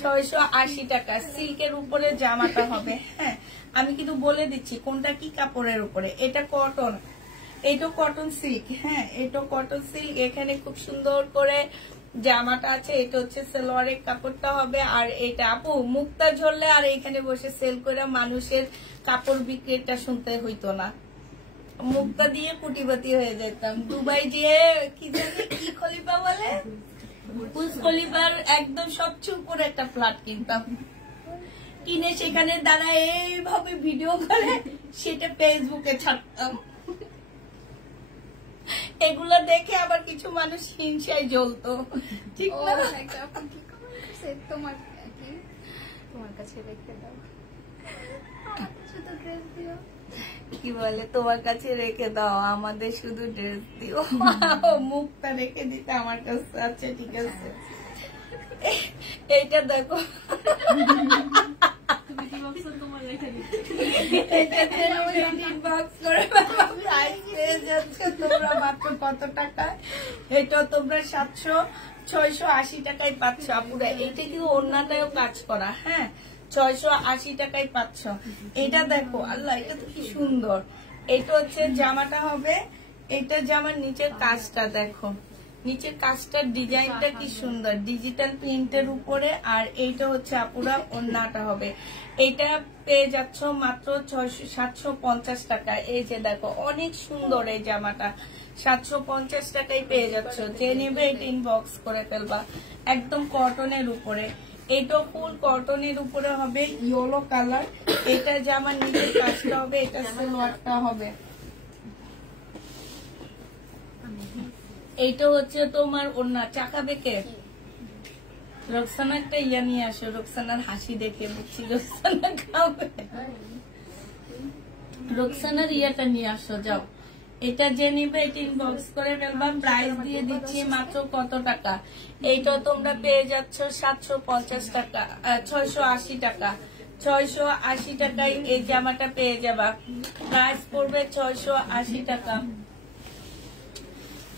680 টাকা সিল্কের উপরে জামাটা হবে। হ্যাঁ আমি কিন্তু বলে দিচ্ছি কোনটা কি কাপড়ের উপরে। এটা কটন, এটা কটন সিল্ক। হ্যাঁ এটা কটন সিল্ক। এখানে খুব সুন্দর করে জামাটা আছে। এটা হচ্ছে সালোয়ারের কাপড়টা হবে। আর এটা আপু মুক্তা ঝরলে আর এখানে বসে সেল করে মানুষের কাপড় বিক্রিটা শুনতে হইতো না। মুক্তা দিয়ে কুটিবাতি হয়ে যেতাম। দুবাই গিয়ে কি জানি কি খলিফা বলে, বুর্জ খলিফার একদম সবচেয়ে উপরে একটা ফ্ল্যাট কিনতাম, কিনে সেখানে দাঁড়া এইভাবে ভিডিও করে সেটা ফেসবুকে ছাড়তাম। এগুলো দেখে আবার কিছু মানুষ হিংসায় জ্বলতো। ঠিক না? তোমার কাছে রেখে দাও, শুধু ড্রেস দিও। কি বলে তোমার কাছে রেখে দাও, আমাদের শুধু ড্রেস দিও। মুখটা রেখে দিতে আমার কাছে আছে। ঠিক আছে এইটা দেখো তুমি কি ভাবছো তোমার রেখে দিতে? এটাতে ইনবক্স করে প্রাইস পেয়ে যাচ্ছে তোমরা মাত্র কত টাকায়? এটা তোমরা 680 টাকায় পাচ্ছ আপুরা। এইটা কিন্তু অন্যটাও কাজ করা, হ্যাঁ 680 টাকায় পাচ্ছ। এটা দেখো আল্লাহ, এটা তো কি সুন্দর। এটা হচ্ছে জামাটা হবে, এটা জামার নিচের কাজটা দেখো, নিচের কাজটার ডিজাইনটা কি সুন্দর, ডিজিটাল প্রিন্টের উপরে। আর এইটা হচ্ছে আপুরা ওড়নাটা হবে। এটা পেয়ে যাচ্ছ মাত্র 750 টাকা। এই যে দেখো অনেক সুন্দর এই জামাটা, 750 টাকায় পেয়ে যাচ্ছ। যে নেবে এটা ইনবক্স করে ফেলবা। একদম কটনের উপরে, এটা ফুল কটনের উপরে হবে, ইয়েলো কালার। এটা জামার নিচের কাজটা হবে, এটা সালোয়ারটা হবে। এইটা হচ্ছে তোমার ওড়না। চাকা বেঁকে রোকসানা একটা ইয়া নিয়ে আসো, রোকসানার হাসি দেখে বুঝছি রোকসানা খাবে। রোকসানার ইয়াটা নিয়ে আসো যাও। এটা যে নিবে এটা ইনবক্স করে ফেলবা। প্রাইস দিয়ে দিচ্ছি মাত্র কত টাকা? এইটা তোমরা পেয়ে যাচ্ছ 750 টাকা, 680 টাকা। 680 টাকায় এই জামাটা পেয়ে যাবা। প্রাইস পড়বে 680 টাকা।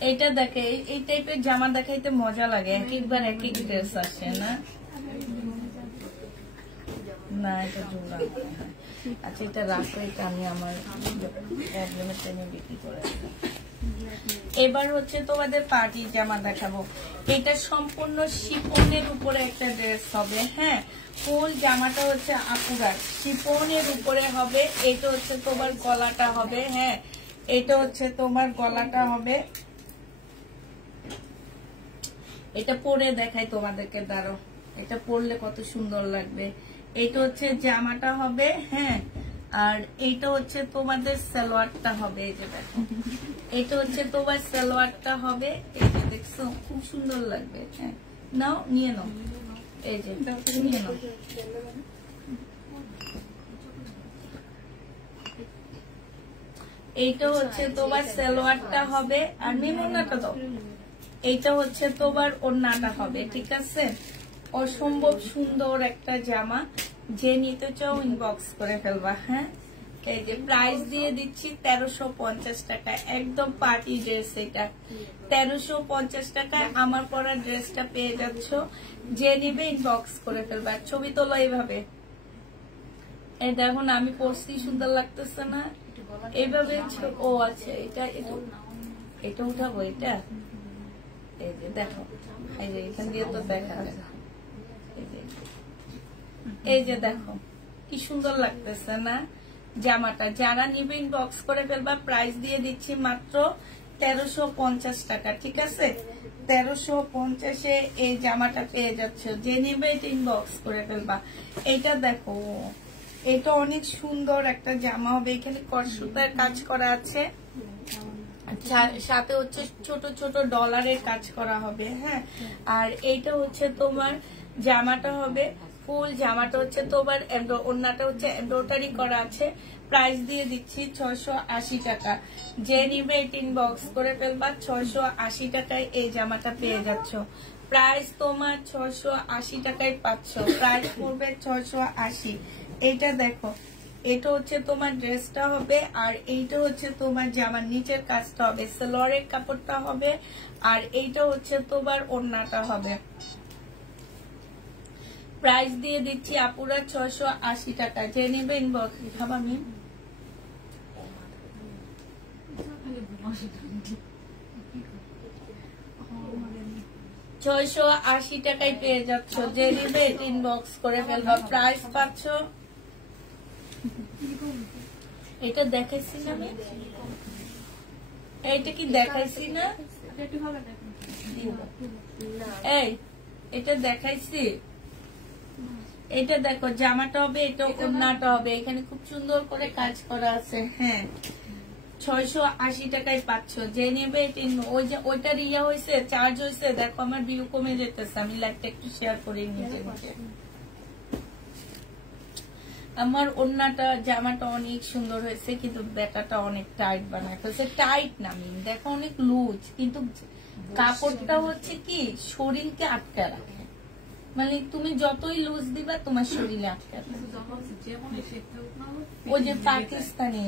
এইটা দেখে, এই টাইপের জামা দেখাইতে মজা লাগে, এক একবার এক এক ড্রেস আসে না। না এটা জোড়া, আচ্ছা এটা রাখো, এটা আমি আমার প্রবলেমের টাইমে বিক্রি করে। এবার হচ্ছে তোমাদের পার্টি জামা দেখাবো। এটা সম্পূর্ণ শিফনের উপরে একটা ড্রেস হবে, হ্যাঁ ফুল জামাটা হচ্ছে আপুরার শিফনের উপরে হবে। এটা হচ্ছে তোমার গলাটা হবে, হ্যাঁ এটা হচ্ছে তোমার গলাটা হবে। এটা পরে দেখাই তোমাদেরকে, দাঁড়ো এটা পরলে কত সুন্দর লাগবে। এটা হচ্ছে জামাটা হবে, হ্যাঁ আর এইটা হচ্ছে তোমাদের সালোয়ারটা হবে। এই যে দেখো এটা হচ্ছে তোমার সালোয়ারটা হবে। এই যে দেখছো খুব সুন্দর লাগবে, হ্যাঁ নাও নিয়ে নাও, এই যে নিয়ে নাও। এইটা হচ্ছে তোমার সালোয়ারটা হবে, আর মেমুনাটা দাও। এইটা হচ্ছে তোমার ওড়নাটা হবে, ঠিক আছে। অসম্ভব সুন্দর একটা জামা, যে নিতে চাও ইনবক্স করে ফেলবা, হ্যাঁ। এই যে প্রাইস দিয়ে দিচ্ছি 1350 টাকা, একদম পার্টি ড্রেস। এটা 1350 টাকায় আমার পরা ড্রেসটা পেয়ে যাচ্ছ। যে নিবে ইনবক্স করে ফেলবা। ছবি তোলো এইভাবে। এই দেখুন আমি পরছি, সুন্দর লাগতেছে না? এইভাবে ও আচ্ছা এটা এটা উঠাবো, এটা এই যে দেখো, এই যে এখান দিয়ে তো দেখা যায়, এই যে দেখো কি সুন্দর লাগতেছে না জামাটা। যারা নিবে ইনবক্স করে ফেলবা। প্রাইস দিয়ে দিচ্ছি মাত্র 1350 টাকা, ঠিক আছে। 1350-এ এই জামাটা পেয়ে যাচ্ছ। যে নিবে এটা ইনবক্স করে ফেলবা। এটা দেখো, এটা অনেক সুন্দর একটা জামা হবে। এখানে কটসুতার কাজ করা আছে, সাথে হচ্ছে ছোট ছোট ডলারের কাজ করা হবে, হ্যাঁ। আর এইটা হচ্ছে তোমার জামাটা হবে, ফুল জামাটা হচ্ছে তোমার ওড়নাটা হচ্ছে এমব্রয়ডারি করা আছে। প্রাইস দিয়ে দিচ্ছি 680 টাকা। যে নিবে এটা ইনবক্স করে ফেলবা। 680 টাকায় এই জামাটা পেয়ে যাচ্ছ। প্রাইস তোমার 680 টাকায় পাচ্ছ। প্রাইস পড়বে 680। এইটা দেখো, এটা হচ্ছে তোমার ড্রেসটা হবে, আর এইটা হচ্ছে তোমার জামার নিচের কাজটা হবে, সালোয়ারের কাপড়টা হবে, আর এইটা হচ্ছে তোমার ওড়নাটা হবে। প্রাইস দিয়ে দিচ্ছি আপুরা 680 টাকা। যে নেবে ইনবক্স খাবা আমি 680 টাকায় পেয়ে যাচ্ছ। যে নেবে ইনবক্স করে ফেলবা। প্রাইস পাচ্ছ, এটা দেখাইছি না আমি, এইটা কি দেখাইছি না? এই এটা দেখাইছি, এটা দেখো জামাটা হবে, এটা ওড়নাটা হবে। এখানে খুব সুন্দর করে কাজ করা আছে, হ্যাঁ 680 টাকায় পাচ্ছ। যে নেবে ওই যে ওইটার ইয়া হয়েছে, চার্জ হয়েছে, দেখো আমার ভিউ কমে যেতেছে। আমি লাইভটা একটু শেয়ার করি নিজে নিজে। আমার ওড়নাটা জামাটা অনেক সুন্দর হয়েছে, কিন্তু বেটাটা অনেক টাইট বানায় ফেলছে। টাইট না মিন, দেখো অনেক লুজ, কিন্তু কাপড়টা হচ্ছে কি শরীরকে আটকে রাখে, মানে তুমি যতই লুজ দিবা তোমার শরীরে আটকে যাবে। কিন্তু যখন যেমন শেপ থাকুক না হোক, ওই যে পাকিস্তানি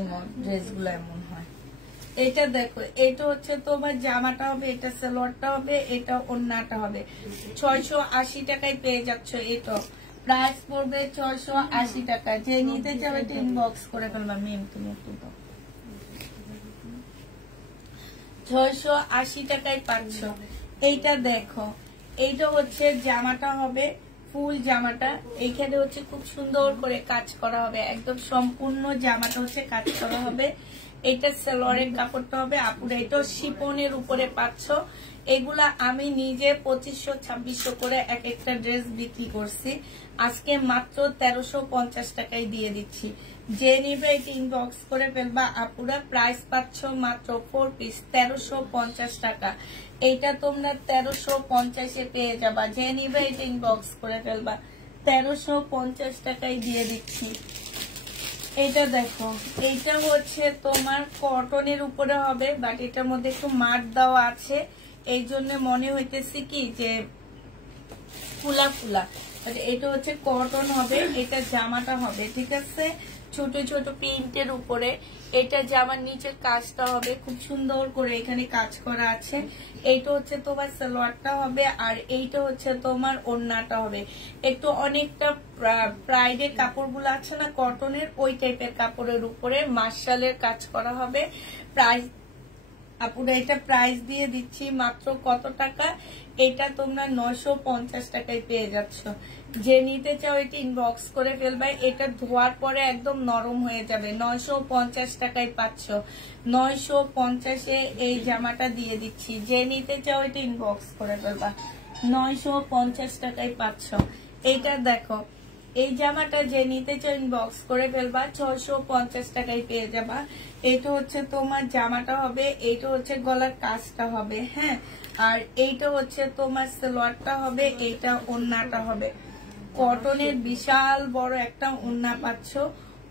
ড্রেস গুলো এমন হয়। এটা দেখো, এটা হচ্ছে তোমার জামাটা হবে, এটা সালোয়ারটা হবে, এটা ওড়নাটা হবে। 680 টাকায় পেয়ে যাচ্ছ। এটা প্রাইস পড়বে 680 টাকা। যে নিতে চাও এটা ইনবক্স করে ফেলবা। মেম তুমি একটু দাও। 680 টাকায় পাচ্ছ। এইটা দেখো, এইটা হচ্ছে জামাটা হবে, ফুল জামাটা এইখানে হচ্ছে খুব সুন্দর করে কাজ করা হবে, একদম সম্পূর্ণ জামাটা হচ্ছে কাজ করা হবে। এটা সালোয়ারের কাপড়টা হবে আপুরা, এটা শিপনের উপরে পাচ্ছ। এগুলা আমি নিজে 2500-2600 করে এক একটা ড্রেস বিক্রি করছি, আজকে মাত্র 1350 টাকায় দিয়ে দিচ্ছি। যে নিবে এটা ইনবক্স করে ফেলবা আপুরা। প্রাইস পাচ্ছ মাত্র 4 পিস 1350 টাকা। এইটা তোমরা 1350-এ পেয়ে যাবা। যে নিবে এটা ইনবক্স করে ফেলবা। 1350 টাকায় দিয়ে দিচ্ছি। এটা দেখো, এইটা হচ্ছে তোমার কটনের উপরে হবে, বাট এটার মধ্যে একটু মার দেওয়া আছে, এই জন্য মনে হইতেছে কি যে ফুলা ফুলা। এটা হচ্ছে কটন হবে, এটা জামাটা হবে, ঠিক আছে, ছোট ছোট প্রিন্টের উপরে। এটা জামার নিচের কাজটা হবে খুব সুন্দর করে, এখানে কাজ করা আছে। এইটা হচ্ছে তোমার সালোয়ারটা হবে, আর এইটা হচ্ছে তোমার ওড়নাটা হবে। একটু অনেকটা প্রাইডের কাপড়গুলো আছে না কটনের, ওই টাইপের কাপড়ের উপরে মার্শালের কাজ করা হবে। প্রাইস আপুরা এটা প্রাইস দিয়ে দিচ্ছি মাত্র কত টাকা? এটা তোমরা 950 টাকায় পেয়ে যাচ্ছ। যে নিতে চাও এটা ইনবক্স করে ফেলবে। এটা ধোয়ার পরে একদম নরম হয়ে যাবে। 950 টাকায় পাচ্ছ। 950-এ এই জামাটা দিয়ে দিচ্ছি। যে নিতে চাও এটা ইনবক্স করে ফেলবা। 950 টাকায় পাচ্ছ। এইটা দেখো, এই জামাটা যে নিতে চাও ইনবক্স করে ফেলবা। 650 টাকায় পেয়ে যাবা। এটা হচ্ছে তোমার জামাটা হবে, এইটা হচ্ছে গলার কাজটা হবে, হ্যাঁ, আর এইটা হচ্ছে তোমার সালোয়ারটা হবে, এইটা ওড়নাটা হবে। কটনের বিশাল বড় একটা ওড়না পাচ্ছ।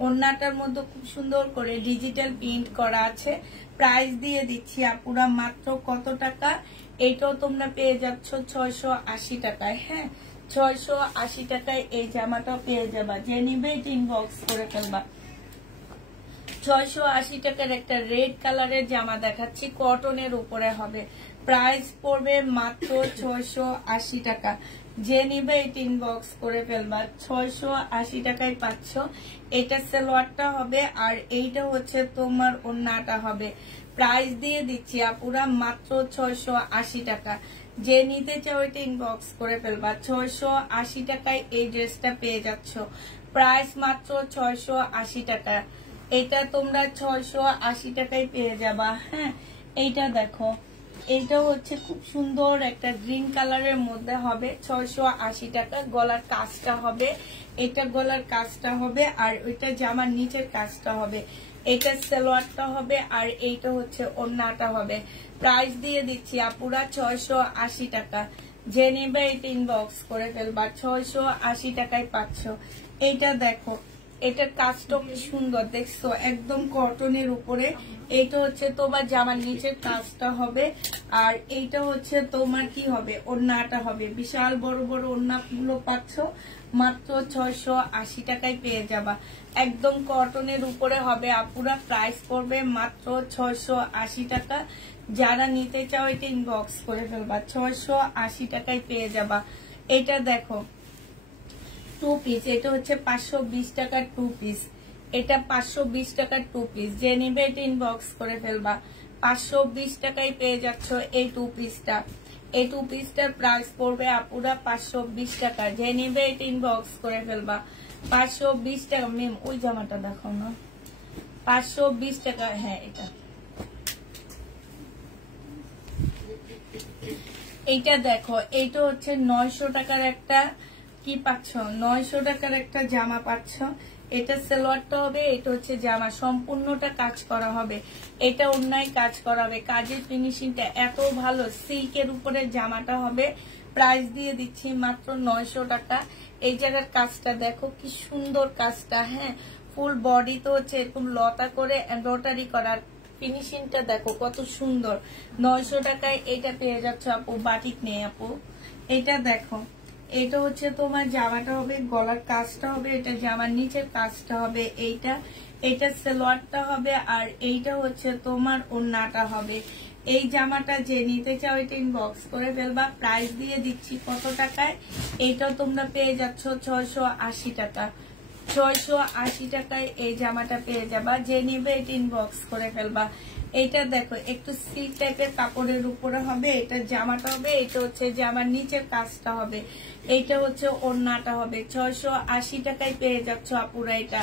ওড়নাটার মধ্যে খুব সুন্দর করে ডিজিটাল প্রিন্ট করা আছে। প্রাইস দিয়ে দিচ্ছি আপুরা মাত্র কত টাকা? এইটাও তোমরা পেয়ে যাচ্ছ 680 টাকায়, হ্যাঁ, 680 টাকায় এই জামাটা পেয়ে যাবা। যে নিবে এটা ইনবক্স করে ফেলবা। 680 টাকার একটা রেড কালারের জামা দেখাচ্ছি, কটনের উপরে হবে। প্রাইস পড়বে মাত্র 680 টাকা। যে নিবে এটা ইনবক্স করে ফেলবা। 680 টাকায় পাচ্ছ। এটা সালোয়ারটা হবে, আর এইটা হচ্ছে তোমার ওড়নাটা হবে। প্রাইস দিয়ে দিচ্ছি আপুরা মাত্র 680 টাকা। যে নিতে চাও এটা ইনবক্স করে ফেলবা। 680 টাকায় এই ড্রেসটা পেয়ে যাচ্ছ। প্রাইস মাত্র 680 টাকা। এটা তোমরা 680 টাকায় পেয়ে যাবা, হ্যাঁ। এইটা দেখো, এইটা হচ্ছে খুব সুন্দর একটা গ্রিন কালারের মধ্যে হবে। 680 টাকা। গলার কাজটা হবে, এটা গলার কাজটা হবে, আর ওইটা জামার নিচের কাজটা হবে। এটা সালোয়ারটা হবে, আর এইটা হচ্ছে ওড়নাটা হবে। প্রাইস দিয়ে দিচ্ছি আপুরা 680 টাকা। যে নেবে এটা ইনবক্স করে ফেলবা। 680 টাকায় পাচ্ছ। এইটা দেখো, এটার কাজটা কি সুন্দর দেখছো, একদম কটনের উপরে। এইটা হচ্ছে তোমার জামার নিচের কাজটা হবে, আর এইটা হচ্ছে তোমার কি হবে, ওড়নাটা হবে। বিশাল বড় বড় ওড়নাগুলো পাচ্ছ মাত্র 680 টাকায় পেয়ে যাবা। একদম কটনের উপরে হবে আপুরা। প্রাইস পড়বে মাত্র 680 টাকা। যারা নিতে চাও এটা ইনবক্স করে ফেলবা। 680 টাকায় পেয়ে যাবা। এটা দেখো, 2 পিস, এটা হচ্ছে 520 টাকার 2 পিস। এটা 520 টাকার 2 পিস। যে নিবে এটা ইনবক্স করে ফেলবা। 520 টাকায় পেয়ে যাচ্ছ এই 2 পিসটা। এই 2 পিসটার প্রাইস পড়বে আপুরা 520 টাকা। যে নিবে এটা ইনবক্স করে ফেলবা। 520 টাকা। মেম ওই জামাটা দেখো না, 520 টাকা, হ্যাঁ। এইটা দেখো, এইটা হচ্ছে 900 টাকার একটা কি পাচ্ছ, 900 টাকার একটা জামা পাচ্ছ। এটা সালোয়ারটা হবে, এটা হচ্ছে জামা, সম্পূর্ণটা কাজ করা হবে। এটা অন্যায় কাজ করা হবে। কাজের ফিনিশিংটা এত ভালো, সিল্কের উপরে জামাটা হবে। প্রাইস দিয়ে দিচ্ছি মাত্র 900 টাকা। এই জায়গার কাজটা দেখো কি সুন্দর কাজটা, হ্যাঁ, ফুল বডি তো হচ্ছে এরকম লতা করে এমব্রয়ডারি করার ফিনিশিংটা দেখো কত সুন্দর। 900 টাকায় এটা পেয়ে যাচ্ছ আপু, বাটিক নেই আপু। এটা দেখো, এটা হচ্ছে তোমার জামাটা হবে, গলার কাজটা হবে, এটা জামার নিচের কাজটা হবে, এইটা সালোয়ারটা হবে, আর এইটা হচ্ছে তোমার ওড়নাটা হবে। এই জামাটা যে নিতে চাও এটা ইনবক্স করে ফেলবা। প্রাইস দিয়ে দিচ্ছি কত টাকায়, এইটা তোমরা পেয়ে যাচ্ছ 680 টাকা। 680 টাকায় এই জামাটা পেয়ে যাবা। যে নিবে এটা ইনবক্স করে ফেলবা। এটা দেখো একটু সিল্ক টাইপের কাপড়ের উপরে হবে, এটা জামাটা হবে, এটা হচ্ছে জামার নিচের কাজটা হবে, এইটা হচ্ছে ওড়নাটা হবে। 680 টাকায় পেয়ে যাচ্ছ আপুরা। এটা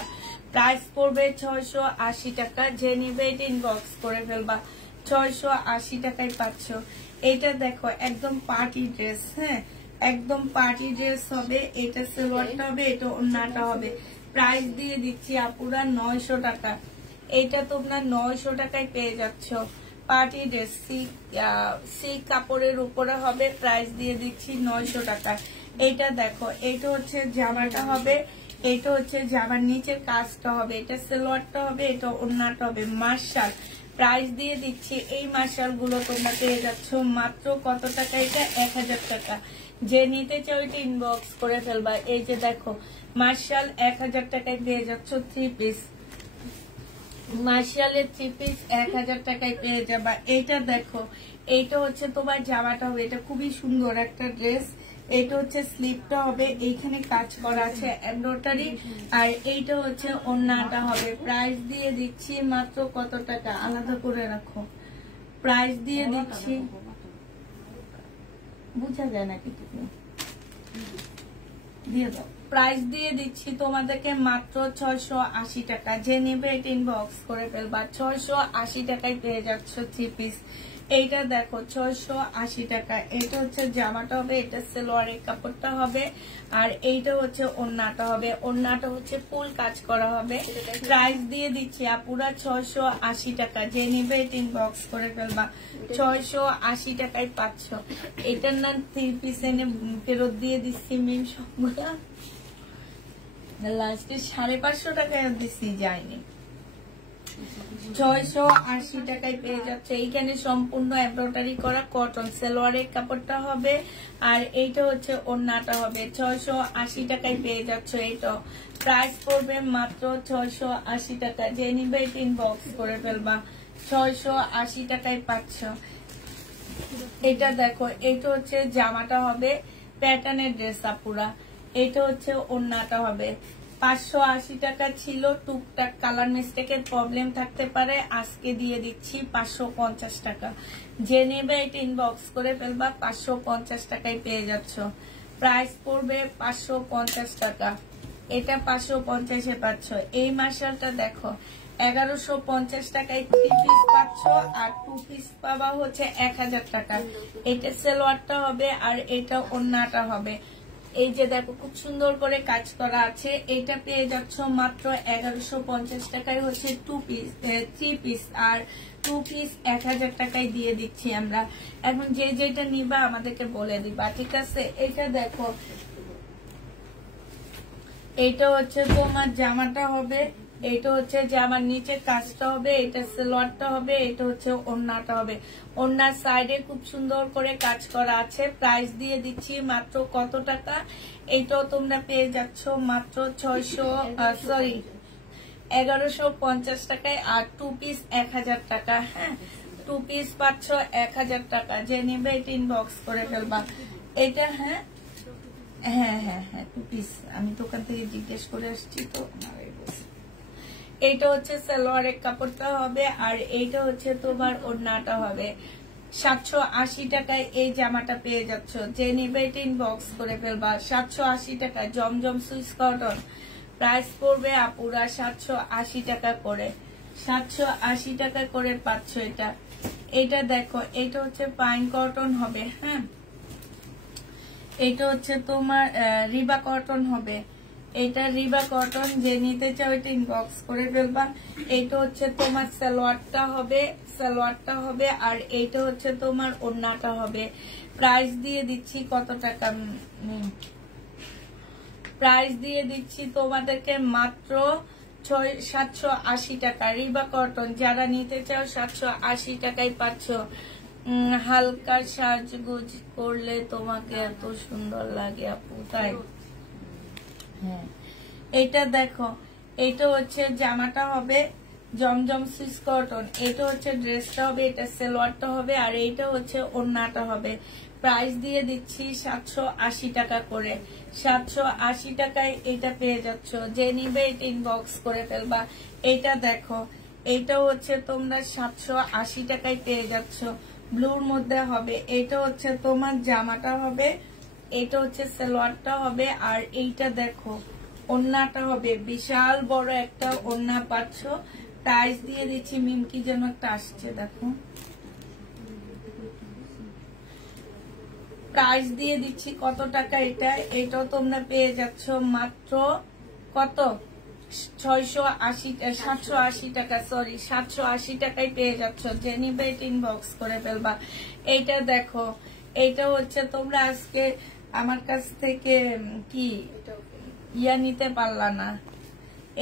প্রাইস পড়বে 680 টাকা। যে নিবে এটা ইনবক্স করে ফেলবা। 680 টাকায় পাচ্ছ। এটা দেখো একদম পার্টি ড্রেস, হ্যাঁ একদম পার্টি ড্রেস হবে। এটা সালোয়ারটা হবে, এটা ওড়নাটা হবে। প্রাইস দিয়ে দিচ্ছি আপুরা 900 টাকা। এটা তোমরা 900 টাকায় পেয়ে যাচ্ছ। পার্টি ড্রেস সিল্ক কাপড়ের উপরে হবে। প্রাইস দিয়ে দিচ্ছি 900 টাকা। এটা দেখো এটা হচ্ছে জামাটা হবে, এটা হচ্ছে জামার নিচের কাজটা হবে, এটা সালোয়ারটা হবে, এটা ওড়নাটা হবে। মার্শাল প্রাইস দিয়ে দিচ্ছি। এই মার্শাল গুলো তোমরা পেয়ে যাচ্ছ মাত্র কত টাকা, এটা 1000 টাকা। যে নিতে চাও এটা ইনবক্স করে ফেলবা। এই যে দেখো মার্শাল 1000 টাকায় পেয়ে যাচ্ছ 3 পিস। মার্শালের 3 পিস 1000 টাকায় পেয়ে যাবা। এইটা দেখো এইটা হচ্ছে তোমার জামাটা হবে, এটা খুবই সুন্দর একটা ড্রেস। এটা হচ্ছে স্লিপটা হবে, এইখানে কাজ করা আছে এমব্রয়ডারি, আর এইটা হচ্ছে ওড়নাটা হবে। প্রাইস দিয়ে দিচ্ছি মাত্র কত টাকা, আলাদা করে রাখো। প্রাইস দিয়ে দিচ্ছি, বুঝা যায় নাকি তুমি দিয়ে দাও। প্রাইস দিয়ে দিচ্ছি তোমাদেরকে মাত্র 680 টাকা। যে নেবে এটা ইনবক্স করে ফেলবা। 680 টাকায় পেয়ে যাচ্ছ 3 পিস। এইটা দেখো 680 টাকা। এটা হচ্ছে জামাটা হবে, এটা সালোয়ারের কাপড়টা হবে, আর এইটা হচ্ছে ওড়নাটা হবে। ওড়নাটা হচ্ছে ফুল কাজ করা হবে। প্রাইস দিয়ে দিচ্ছি আপুরা 680 টাকা। যে নিবে এটা ইনবক্স করে ফেলবা। 680 টাকায় পাচ্ছ। এটার না 3 পিস এনে ফেরত দিয়ে দিচ্ছি মিম সবগুলা। লাস্টে 550 টাকায় দিচ্ছি, যায়নি। 680 টাকায় পেয়ে যাচ্ছে। এইখানে সম্পূর্ণ এমব্রয়ডারি করা কটন সালোয়ারের কাপড়টা হবে, আর এইটা হচ্ছে ওড়নাটা হবে। 680 টাকায় পেয়ে যাচ্ছে। এইটা প্রাইস পড়বে মাত্র 680 টাকা। যে নিবে এটা ইনবক্স করে ফেলবা। 680 টাকায় পাচ্ছ। এটা দেখো এটা হচ্ছে জামাটা হবে, প্যাটার্নের ড্রেস আপুরা। এটা হচ্ছে ওড়নাটা হবে। 580 টাকা ছিল, টুকটাক কালার মিস্টেকের প্রবলেম থাকতে পারে, আজকে দিয়ে দিচ্ছি 550 টাকা। যে নেবে এটা ইনবক্স করে ফেলবা। 550 টাকায় পেয়ে যাচ্ছ। প্রাইস পড়বে 550 টাকা। এটা 550-এ পাচ্ছ। এই মার্শালটা দেখো 1150 টাকায় 3 পিস পাচ্ছ, আর 2 পিস পাবা হচ্ছে 1000 টাকা। এটা সালোয়ারটা হবে, আর এটা ওড়নাটা হবে। এই যে দেখো খুব সুন্দর করে কাজ করা আছে। এটা পেয়ে যাচ্ছ মাত্র 1150 টাকায় হচ্ছে 3 পিস, আর 2 পিস 1000 টাকায় দিয়ে দিচ্ছি আমরা। এখন যে যেটা নিবা আমাদেরকে বলে দিবা, ঠিক আছে। এটা দেখো এইটা হচ্ছে তোমার জামাটা হবে, এইটা হচ্ছে জামার নিচের কাজটা হবে, এটা সালোয়ারটা হবে, এটা হচ্ছে ওড়নাটা হবে। ওড়নার সাইডে খুব সুন্দর করে কাজ করা আছে। প্রাইস দিয়ে দিচ্ছি মাত্র কত টাকা, এইটাও তোমরা পেয়ে যাচ্ছ মাত্র 1150 টাকায়, আর 2 পিস 1000 টাকা। হ্যাঁ 2 পিস পাচ্ছ 1000 টাকা। যে নিবে এটা ইনবক্স করে ফেলবা। এটা হ্যাঁ হ্যাঁ হ্যাঁ হ্যাঁ 2 পিস, আমি দোকান থেকে জিজ্ঞেস করে আসছি তো। এইটা হচ্ছে সালোয়ারের কাপড়টা হবে, আর এইটা হচ্ছে তোমার ওড়নাটা হবে। 780 টাকায় এই জামাটা পেয়ে যাচ্ছ। যে নিবে এটা ইনবক্স করে ফেলবা। 780 টাকা জমজম সুইস কটন। প্রাইস পড়বে আপুরা 780 টাকা করে। 780 টাকা করে পাচ্ছ এটা। এটা দেখো এটা হচ্ছে পাইন কটন হবে। হ্যাঁ এটা হচ্ছে তোমার রিবা কটন হবে। এটা রিবা কটন। যে নিতে চাও এটা ইনবক্স করে ফেলবা। এটা হচ্ছে তোমার সালোয়ারটা হবে, আর এইটা হচ্ছে তোমার ওড়নাটা হবে। প্রাইস দিয়ে দিচ্ছি কত টাকা, প্রাইস দিয়ে দিচ্ছি তোমাদেরকে মাত্র 780 টাকা। রিবা কটন যারা নিতে চাও 780 টাকায় পাচ্ছ। হালকা সাজগোজ করলে তোমাকে এত সুন্দর লাগে আপু, তাই? হ্যাঁ, এটা দেখো, এটা হচ্ছে জামাটা হবে জমজম সুইস কটন, এটা হচ্ছে ড্রেসটা হবে, এটা সালোয়ারটা হবে, আর এইটা হচ্ছে ওড়নাটা হবে। প্রাইস দিয়ে দিচ্ছি 780 টাকা করে। 780 টাকায় এটা পেয়ে যাচ্ছ। যে নিবে এটা ইনবক্স করে ফেলবা। এটা দেখো, এইটা হচ্ছে তোমরা 780 টাকায় পেয়ে যাচ্ছ, ব্লুর মধ্যে হবে। এটা হচ্ছে তোমার জামাটা হবে, এটা হচ্ছে সালোয়ারটা হবে, আর এইটা দেখো ওড়নাটা হবে। বিশাল বড় একটা ওড়না পাচ্ছ। প্রাইস দিয়ে দিচ্ছি, মিমকি যেন একটা আসছে, দেখো প্রাইস দিয়ে দিচ্ছি কত টাকা এটা। এটাও তোমরা পেয়ে যাচ্ছ মাত্র কত, 780 টাকা, সরি 780 টাকায় পেয়ে যাচ্ছ। যে নিবে এটা ইনবক্স করে ফেলবা। এইটা দেখো, এইটা হচ্ছে তোমরা আজকে আমার কাছ থেকে কি ইয়া নিতে পারলা না।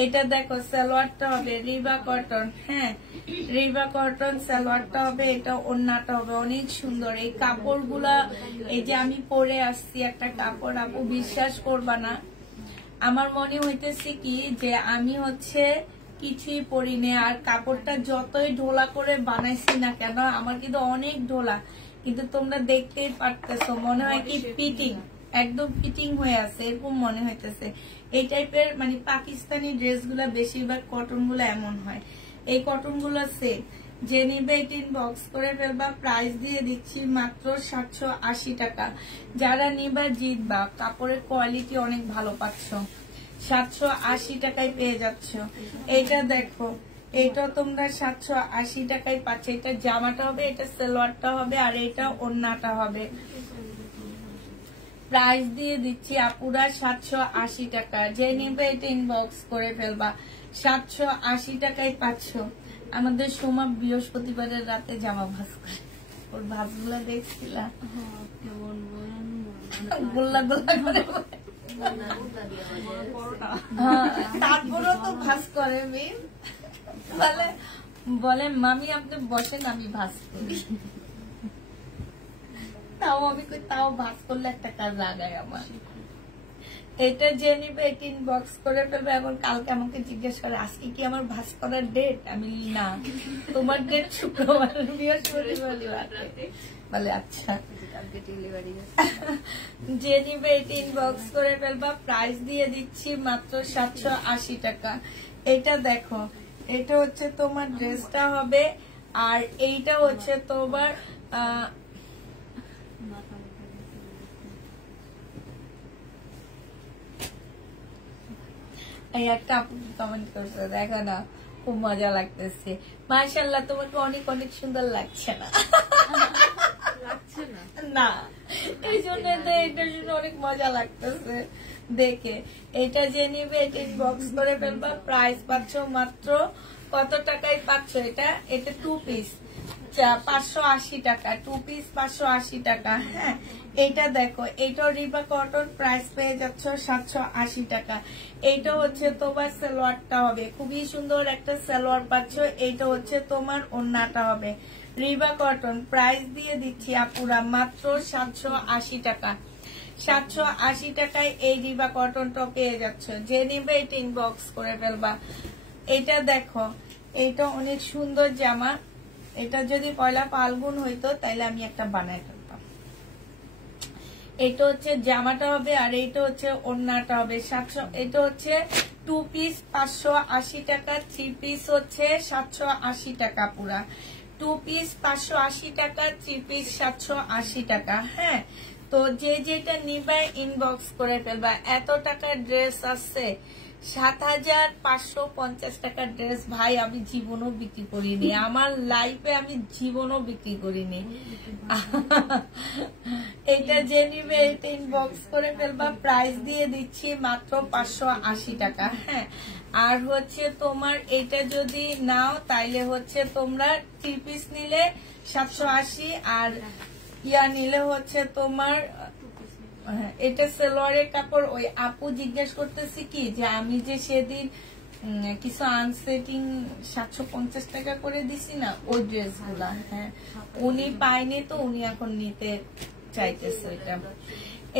এটা দেখো, সালোয়ারটা হবে রিবা কটন। হ্যাঁ, রিবা কটন সালোয়ারটা হবে, এটা ওড়নাটা হবে। অনেক সুন্দর এই কাপড়গুলা। এই যে আমি পরে আসছি একটা কাপড়, আপু বিশ্বাস করবা না, আমার মনে হইতেছে কি যে আমি হচ্ছে কিছুই পরিনি। আর কাপড়টা যতই ঢোলা করে বানাইছি না কেন, আমার কিন্তু অনেক ঢোলা, কিন্তু তোমরা দেখতেই পারতেছো মনে হয় কি ফিটিং, একদম ফিটিং হয়ে আছে এরকম মনে হইতেছে। এই টাইপের মানে পাকিস্তানি ড্রেসগুলা বেশিরভাগ কটন গুলো এমন হয়। এই কটন গুলো সেট। যে নিবে এটা ইনবক্স করে ফেলবা। প্রাইস দিয়ে দিচ্ছি মাত্র 780 টাকা। যারা নিবা জিতবা, কাপড়ের কোয়ালিটি অনেক ভালো পাচ্ছ। 780 টাকায় পেয়ে যাচ্ছ। এইটা দেখো, এটা তোমরা 780 টাকায় পাচ্ছ। এটা জামাটা হবে, এটা সালোয়ারটা হবে, আর এটা ওড়নাটা হবে। প্রাইস দিয়ে দিচ্ছি আপুরা 780 টাকা। যে নিবে এটা ইনবক্স করে ফেলবা। 780 টাকায় পাচ্ছ। আমাদের সোমা বৃহস্পতিবারের রাতে জামা ভাঁজ করে, ওর ভাঁজগুলা দেখছিলাম, গোল্লা গোল্লা করে। তারপরেও তো ভাঁজ করে মিম, বলে মামি আপনি বসেন আমি ভাঁজ করি। তাও আমি কই, তাও ভাঁজ করলে একটা কাজ লাগায় আমার। এটা যে নিবে এটা ইনবক্স করে ফেলবে। এখন কালকে আমাকে জিজ্ঞেস করে আজকে কি আমার ভাঁজ করার ডেট, আমি না, তোমার ডেট শুক্রবার, বৃহস্পতিবার বলে আচ্ছা। যে নিবে এটা ইনবক্স করে ফেলবা। প্রাইস দিয়ে দিচ্ছি মাত্র 780 টাকা। এটা দেখো, এটা হচ্ছে তোমার ড্রেসটা হবে, আর এইটা হচ্ছে তোমার একটা আপু কমেন্ট করছে, দেখো না খুব মজা লাগতেছে। মাশাআল্লাহ, তোমাকে অনেক অনেক সুন্দর লাগছে না? না, এই জন্য এটার জন্য অনেক মজা লাগতেছে দেখে। এটা যে নিবে এটা ইনবক্স করে ফেলবা। প্রাইস পাচ্ছ মাত্র কত টাকায় পাচ্ছ এটা? এটা 2 পিস 580 টাকা, 2 পিস 580 টাকা। হ্যাঁ, এইটা দেখো, এইটা রিবা কটন, প্রাইস পেয়ে যাচ্ছ 780 টাকা। এইটা হচ্ছে তোমার সালোয়ারটা হবে, খুবই সুন্দর একটা সালোয়ার পাচ্ছ। এইটা হচ্ছে তোমার ওড়নাটা হবে রিবা কটন। প্রাইস দিয়ে দিচ্ছি আপুরা মাত্র 780 টাকা। 780 টাকায় এই রিবা কটনটা পেয়ে যাচ্ছ। যে নিবে এটা ইনবক্স করে ফেলবা। এটা দেখো, এইটা অনেক সুন্দর জামা। এটা যদি পয়লা ফাল্গুন হইতো তাইলে আমি একটা বানাই ফেলতাম। এটা হচ্ছে জামাটা হবে, আর এইটা হচ্ছে ওড়নাটা হবে। 700, এটা হচ্ছে 2 পিস 580 টাকা, 3 পিস হচ্ছে 780 টাকা পুরা। 2 পিস 580 টাকা, 3 পিস 780 টাকা। হ্যাঁ, তো যে যেটা নিবে ইনবক্স করে ফেলবা। এত টাকার ড্রেস আছে, 7550 টাকার ড্রেস ভাই আমি জীবনও বিক্রি করিনি, আমার লাইফে আমি জীবনও বিক্রি করিনি। এটা যে নিবে এটা ইনবক্স করে ফেলবা। প্রাইস দিয়ে দিচ্ছি মাত্র 580 টাকা। হ্যাঁ, আর হচ্ছে তোমার এটা যদি নাও তাইলে হচ্ছে তোমরা 3 পিস নিলে 780, আর ইয়া নিলে হচ্ছে তোমার এটা সালোয়ারের কাপড়। ওই আপু জিজ্ঞেস করতেছি কি যে আমি যে সেদিন কিছু আনসেটিং 750 টাকা করে দিছি না ওই ড্রেস গুলা। হ্যাঁ, উনি পায়নি তো উনি এখন নিতে চাইতেছে।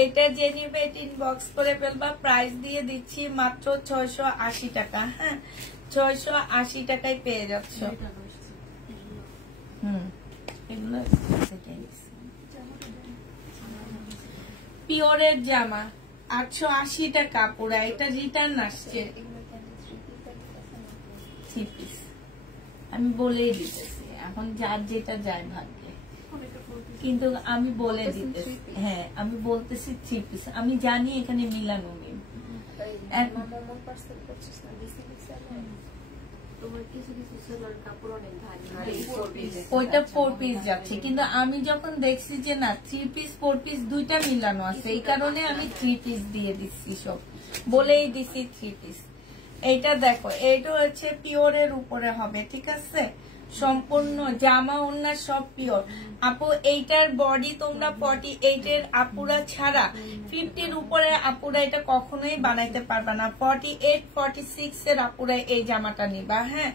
এটা যে নিবে এটা ইনবক্স করে ফেলবা। প্রাইস দিয়ে দিচ্ছি মাত্র 680 টাকা। হ্যাঁ, 680 টাকায় পেয়ে যাচ্ছ। এগুলো পিওরের জামা 880 টাকা পুরা। এটা রিটার্ন আসছে। আমি বলেই দিতেছি, এখন যার যেটা যায় ভাগ্যে, কিন্তু আমি বলে দিতেছি। হ্যাঁ, আমি বলতেছি 3 পিস। আমি জানি এখানে মিলানো নেই। ওইটা 4 পিস যাচ্ছে, কিন্তু আমি যখন দেখছি যে না 3 পিস 4 পিস দুইটা মিলানো আছে, এই কারণে আমি 3 পিস দিয়ে দিচ্ছি। সব বলেই দিছি 3 পিস। এইটা দেখো, এইটা হচ্ছে পিওরের উপরে হবে, ঠিক আছে? সম্পূর্ণ জামা ওড়না সব পিওর। আপু এইটার বডি তোমরা 48 এর আপুরা ছাড়া 50 উপরে আপুরা এটা কখনোই বানাইতে পারবে না। 48 46 এর আপুরা এই জামাটা নিবা। হ্যাঁ,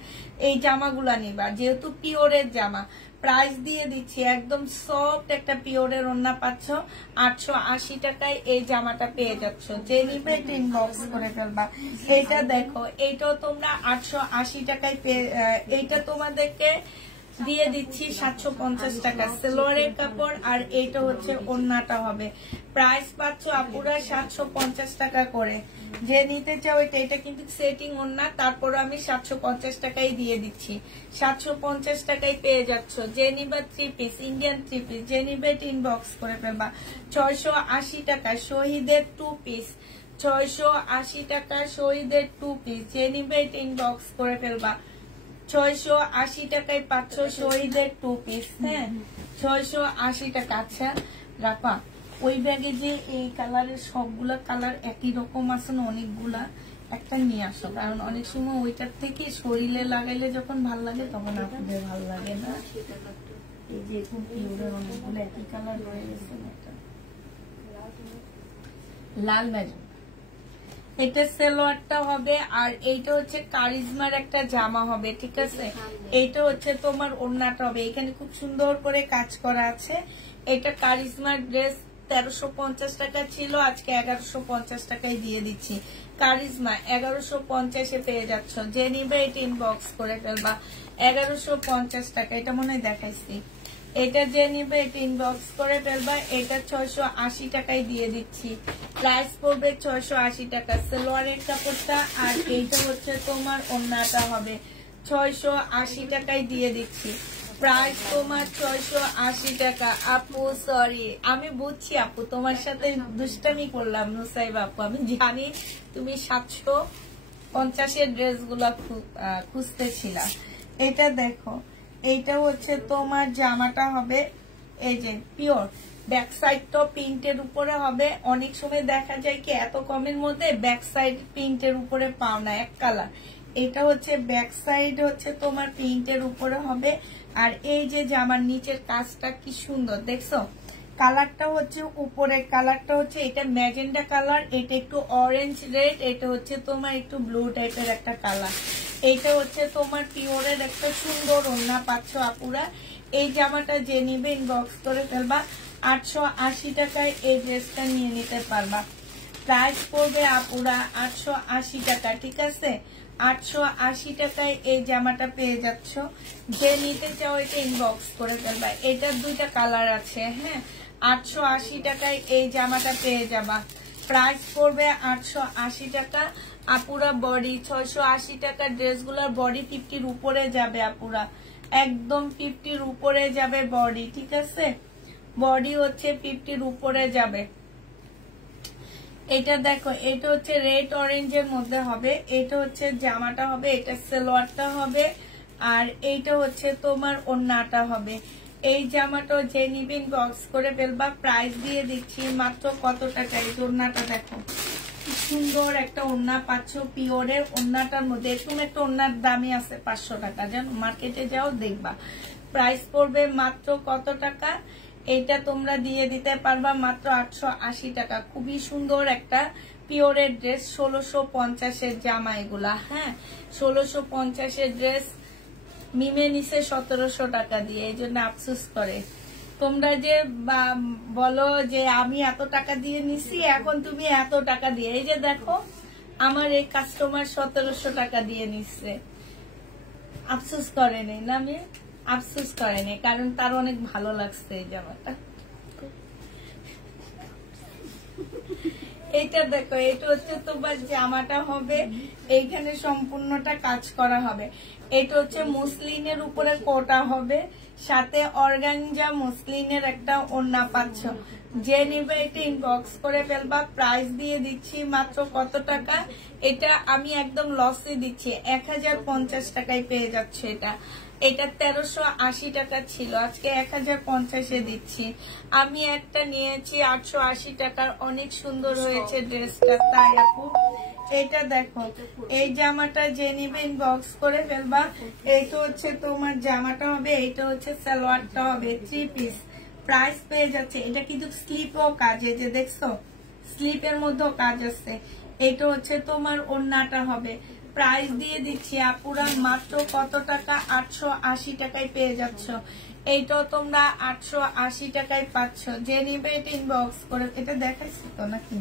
এই জামাগুলা নিবা, যেহেতু পিওরের জামা। প্রাইস দিয়ে দিচ্ছি একদম সফট একটা পিওরের ওড়না পাচ্ছ 880 টাকায় এই জামাটা পেয়ে যাচ্ছ। যে নিবে এটা ইনবক্স করে ফেলবা। এইটা দেখো, এইটাও তোমরা 880 টাকায় পেয়ে, এইটা তোমাদেরকে দিয়ে দিচ্ছি 750 টাকা সেলোয়ারের কাপড়। আর এইটা হচ্ছে ওড়নাটা হবে। প্রাইস পাচ্ছ আপুরা 750 টাকা করে। যে নিতে চাও এটা কিন্তু সেটিং ওড়না, তারপর আমি 750 টাকাই দিয়ে দিচ্ছি। 750 টাকায় পেয়ে যাচ্ছ। যে নিবা 3 পিস ইন্ডিয়ান 3 পিস, যে নিবে এটা ইনবক্স করে ফেলবা। 680 টাকা শহীদের 2 পিস, 680 টাকা শহীদের 2 পিস, যে নিবে এটা ইনবক্স করে ফেলবা। 680 টাকায় পাচ্ছ শহীদের 2 পিস। হ্যাঁ, 680 টাকা। আচ্ছা রাপা, ওই ব্যাগে যে এই কালারের সবগুলা কালার একই রকম আছে না, অনেকগুলা, একটা নিয়ে আসো। কারণ অনেক সময় ওইটার থেকে শরীরে লাগাইলে যখন ভাল লাগে তখন আপনাদের ভাল লাগে না। এই যে অনেকগুলো একই কালার রয়ে গেছে, লাল ম্যাজিক। এটা সেলোয়ারটা হবে। আর এইটা হচ্ছে কারিজমার একটা জামা হবে, ঠিক আছে? এইটা হচ্ছে তোমার ওড়নাটা হবে। এখানে খুব সুন্দর করে কাজ করা আছে। এটা কারিজমার ড্রেস 1350 টাকা ছিল, আজকে 1150 টাকায় দিয়ে দিচ্ছি। কারিজমা 1150 পেয়ে যাচ্ছ। যে নিবে এটা ইনবক্স করে ফেলবা। 1150 টাকা, এটা মনে হয় দেখাইছি। এটা যে নিবে এটা ইনবক্স করে ফেলবা। এটা 680 টাকায় দিয়ে দিচ্ছি। প্রাইস পড়বে 680 টাকা সালোয়ারের কাপড়টা। আর এইটা হচ্ছে তোমার ওড়নাটা হবে। 680 টাকায় দিয়ে দিচ্ছি। প্রাইস তোমার 680 টাকা। আপু সরি, আমি বুঝছি আপু, তোমার সাথে দুষ্টামি করলাম নুসাইবা আপু। আমি জানি তুমি 750 এর ড্রেস গুলা খুঁজতেছিলা। এটা দেখো, এইটা হচ্ছে তোমার জামাটা হবে এই যে পিওর। ব্যাক সাইডটা প্রিন্টের উপরে হবে। অনেক সময় দেখা যায় কি এত কমের মধ্যে ব্যাক সাইড প্রিন্টের উপরে পাও না, এক কালার। এটা হচ্ছে ব্যাক সাইড হচ্ছে তোমার প্রিন্টের উপরে হবে। আর এই যে জামার নিচের কাজটা কি সুন্দর দেখছো। কালারটা হচ্ছে উপরের কালারটা হচ্ছে এটা ম্যাজেন্ডা কালার, এটা একটু অরেঞ্জ রেড, এটা হচ্ছে তোমার একটু ব্লু টাইপের একটা কালার। এইটা হচ্ছে তোমার পিওরের একটা সুন্দর ওড়না পাচ্ছ আপুরা। এই জামাটা যে নিবে ইনবক্স করে ফেলবা। 880 টাকায় এই ড্রেসটা নিয়ে নিতে পারবা। প্রাইস পড়বে আপুরা 880 টাকা, ঠিক আছে? 880 টাকায় এই জামাটা পেয়ে যাচ্ছ। যে নিতে চাও এটা ইনবক্স করে ফেলবা। এটার দুইটা কালার আছে। হ্যাঁ, 880 টাকায় এই জামাটা পেয়ে যাবা। প্রাইস পড়বে 880 টাকা আপুরা। বডি 680 টাকা ড্রেসগুলোর বডি 50-র উপরে যাবে আপুরা, একদম 50-র উপরে যাবে বডি, ঠিক আছে? বডি হচ্ছে 50-র উপরে যাবে। এটা দেখো, এটা হচ্ছে রেড অরেঞ্জের মধ্যে হবে। এটা হচ্ছে জামাটা হবে, এটা সালোয়ারটা হবে। আর এইটা হচ্ছে তোমার ওড়নাটা হবে। এই জামাটা যে নিবে ইনবক্স করে ফেলবা। প্রাইস দিয়ে দিচ্ছি মাত্র কত টাকা। এই ওড়নাটা দেখো, সুন্দর একটা ওড়না পাচ্ছ পিওরের। ওড়নাটার মধ্যে এরকম একটা ওড়নার দামই আছে 500 টাকা, জানো? মার্কেটে যাও দেখবা। প্রাইস পড়বে মাত্র কত টাকা। এইটা তোমরা দিয়ে দিতে পারবা মাত্র 880 টাকা। খুবই সুন্দর একটা পিওরের ড্রেস, 1650-এর জামা এগুলা। হ্যাঁ, 1650-এর ড্রেস মিমে নিছে 1700 টাকা দিয়ে, এই জন্য আফসোস করে। তোমরা যে বলো যে আমি এত টাকা দিয়ে নিছি, এখন তুমি এত টাকা দিয়ে, এই যে দেখো আমার এই কাস্টমার 1700 টাকা দিয়ে নিচ্ছে। আফসোস করেনি না, আমি আফসোস করেনি, কারণ তার অনেক ভালো লাগছে এই জামাটা। এইটা দেখো, এটা হচ্ছে তোমার জামাটা হবে, এইখানে সম্পূর্ণটা কাজ করা হবে। এটা হচ্ছে মুসলিনের উপরে কোটা হবে, সাথে অর্গানজা মুসলিনের একটা ওড়না পাচ্ছ। যে নিবে এটা ইনবক্স করে ফেলবা। প্রাইস দিয়ে দিচ্ছি মাত্র কত টাকা, এটা আমি একদম লসে দিচ্ছি, 1050 টাকায় পেয়ে যাচ্ছে। এটা 1380 টাকা ছিল, আজকে 1050-এ দিচ্ছি। আমি একটা নিয়েছি 880 টাকার, অনেক সুন্দর হয়েছে ড্রেসটা, তাই আপু। এটা দেখো, এই জামাটা যে নিবে ইনবক্স করে ফেলবা। এইটা হচ্ছে তোমার জামাটা হবে, এইটা হচ্ছে সালোয়ারটা হবে, 3 পিস। প্রাইস পেয়ে যাচ্ছে। এটা কিন্তু স্লিপও কাজ, এই যে দেখছো স্লিপের মধ্যেও কাজ আছে। এটা হচ্ছে তোমার ওড়নাটা হবে। প্রাইস দিয়ে দিচ্ছি আপুরা মাত্র কত টাকা, 880 টাকায় পেয়ে যাচ্ছ। এইটাও তোমরা 880 টাকায় পাচ্ছ। যে নিবে এটা ইনবক্স করে, এটা দেখাইছি তো নাকি?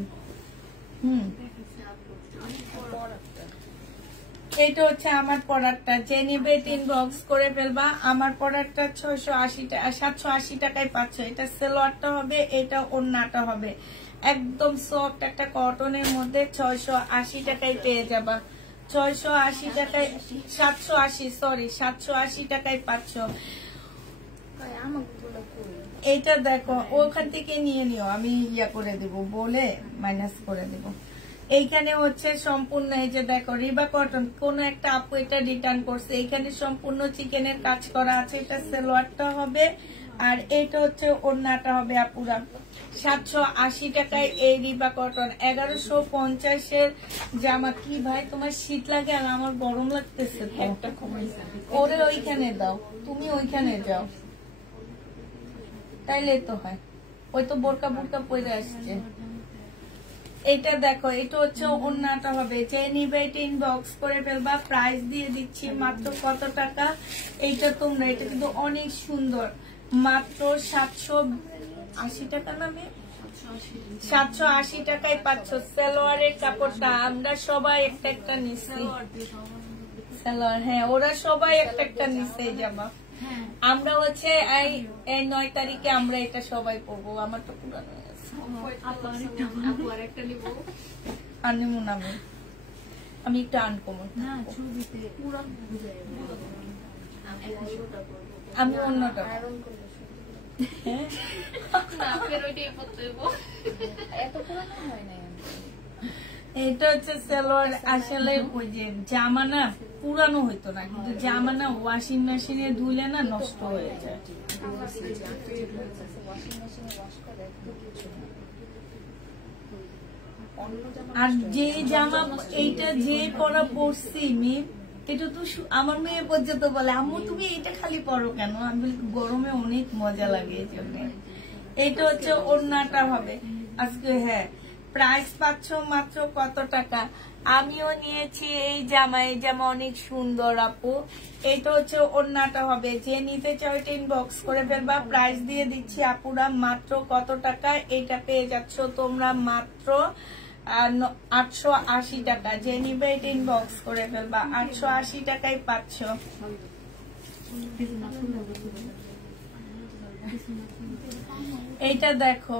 এইটা হচ্ছে আমার প্রোডাক্টটা, যে নিবে এটা ইনবক্স করে ফেলবা। আমার প্রোডাক্টটা 780 টাকায় পাচ্ছ। এটা সালোয়ারটা হবে, এটা ওড়নাটা হবে, একদম সফট একটা কটনের মধ্যে 680 টাকায় পেয়ে যাবা। 680 টাকায়, 780 টাকায় পাচ্ছ। এইটা দেখো, ওখান থেকে নিয়ে নিও, আমি ইয়া করে দেব, বলে মাইনাস করে দেব। এইখানে হচ্ছে সম্পূর্ণ, এই যে দেখো রিবা কটন, কোন একটা আপু এটা রিটার্ন করছে, এইখানে সম্পূর্ণ চিকেনের কাজ করা আছে। এটা সালোয়ারটা হবে, আর এটা হচ্ছে ওড়নাটা হবে আপুরা। 780 টাকায় এই রিবা কটন। 1150-এর জামা। কি ভাই তোমার শীত লাগে আর আমার গরম লাগতেছে তো, ওরে ওইখানে দাও, তুমি ওইখানে যাও, তাইলে তো হয়। ওই তো বোরকা বোরকা পরে আসছে। এটা দেখো, এটা হচ্ছে ওড়নাটা হবে। যে নিবে এটা ইনবক্স করে ফেলবা। প্রাইস দিয়ে দিচ্ছি মাত্র কত টাকা, এইটা তোমরা, এটা কিন্তু অনেক সুন্দর, মাত্র 780 টাকা নামে 780 টাকায় পাচ্ছ। সালোয়ারের কাপড়টা আমরা সবাই একটা একটা নিচ্ছি, সালোয়ার, হ্যাঁ ওরা সবাই একটা একটা নিচ্ছে জামা। আমরা হচ্ছে এই 9 তারিখে আমরা এটা সবাই পরবো। আমার তো পুরানো হয়ে গেছে, আমি একটু আনকমন, আমি অন্যটা। এটা হচ্ছে সালোয়ার। আসলে ওই যে জামা না পুরানো হইতো না, কিন্তু জামা না ওয়াশিং মেশিনে ধুলে না নষ্ট হয়ে যায়। আর যে জামা এইটা যে পরা পরছি মেয়ে, এটা তো আমার মেয়ে পর্যন্ত বলে আম্মু তুমি এটা খালি পরো কেন, আমি গরমে অনেক মজা লাগে এই জন্য। এইটা হচ্ছে ওড়নাটা হবে আজকে। হ্যাঁ, প্রাইস পাচ্ছ মাত্র কত টাকা। আমিও নিয়েছি এই জামা, এই জামা অনেক সুন্দর আপু। এইটা হচ্ছে ওড়নাটা হবে। যে নিতে চাও এটা ইনবক্স করে ফেলবা। প্রাইস দিয়ে দিচ্ছি আপুরা মাত্র কত টাকা, এইটা পেয়ে যাচ্ছ তোমরা মাত্র 880 টাকা। যে নিবে এটা ইনবক্স করে ফেলবা। 880 টাকায় পাচ্ছ। এইটা দেখো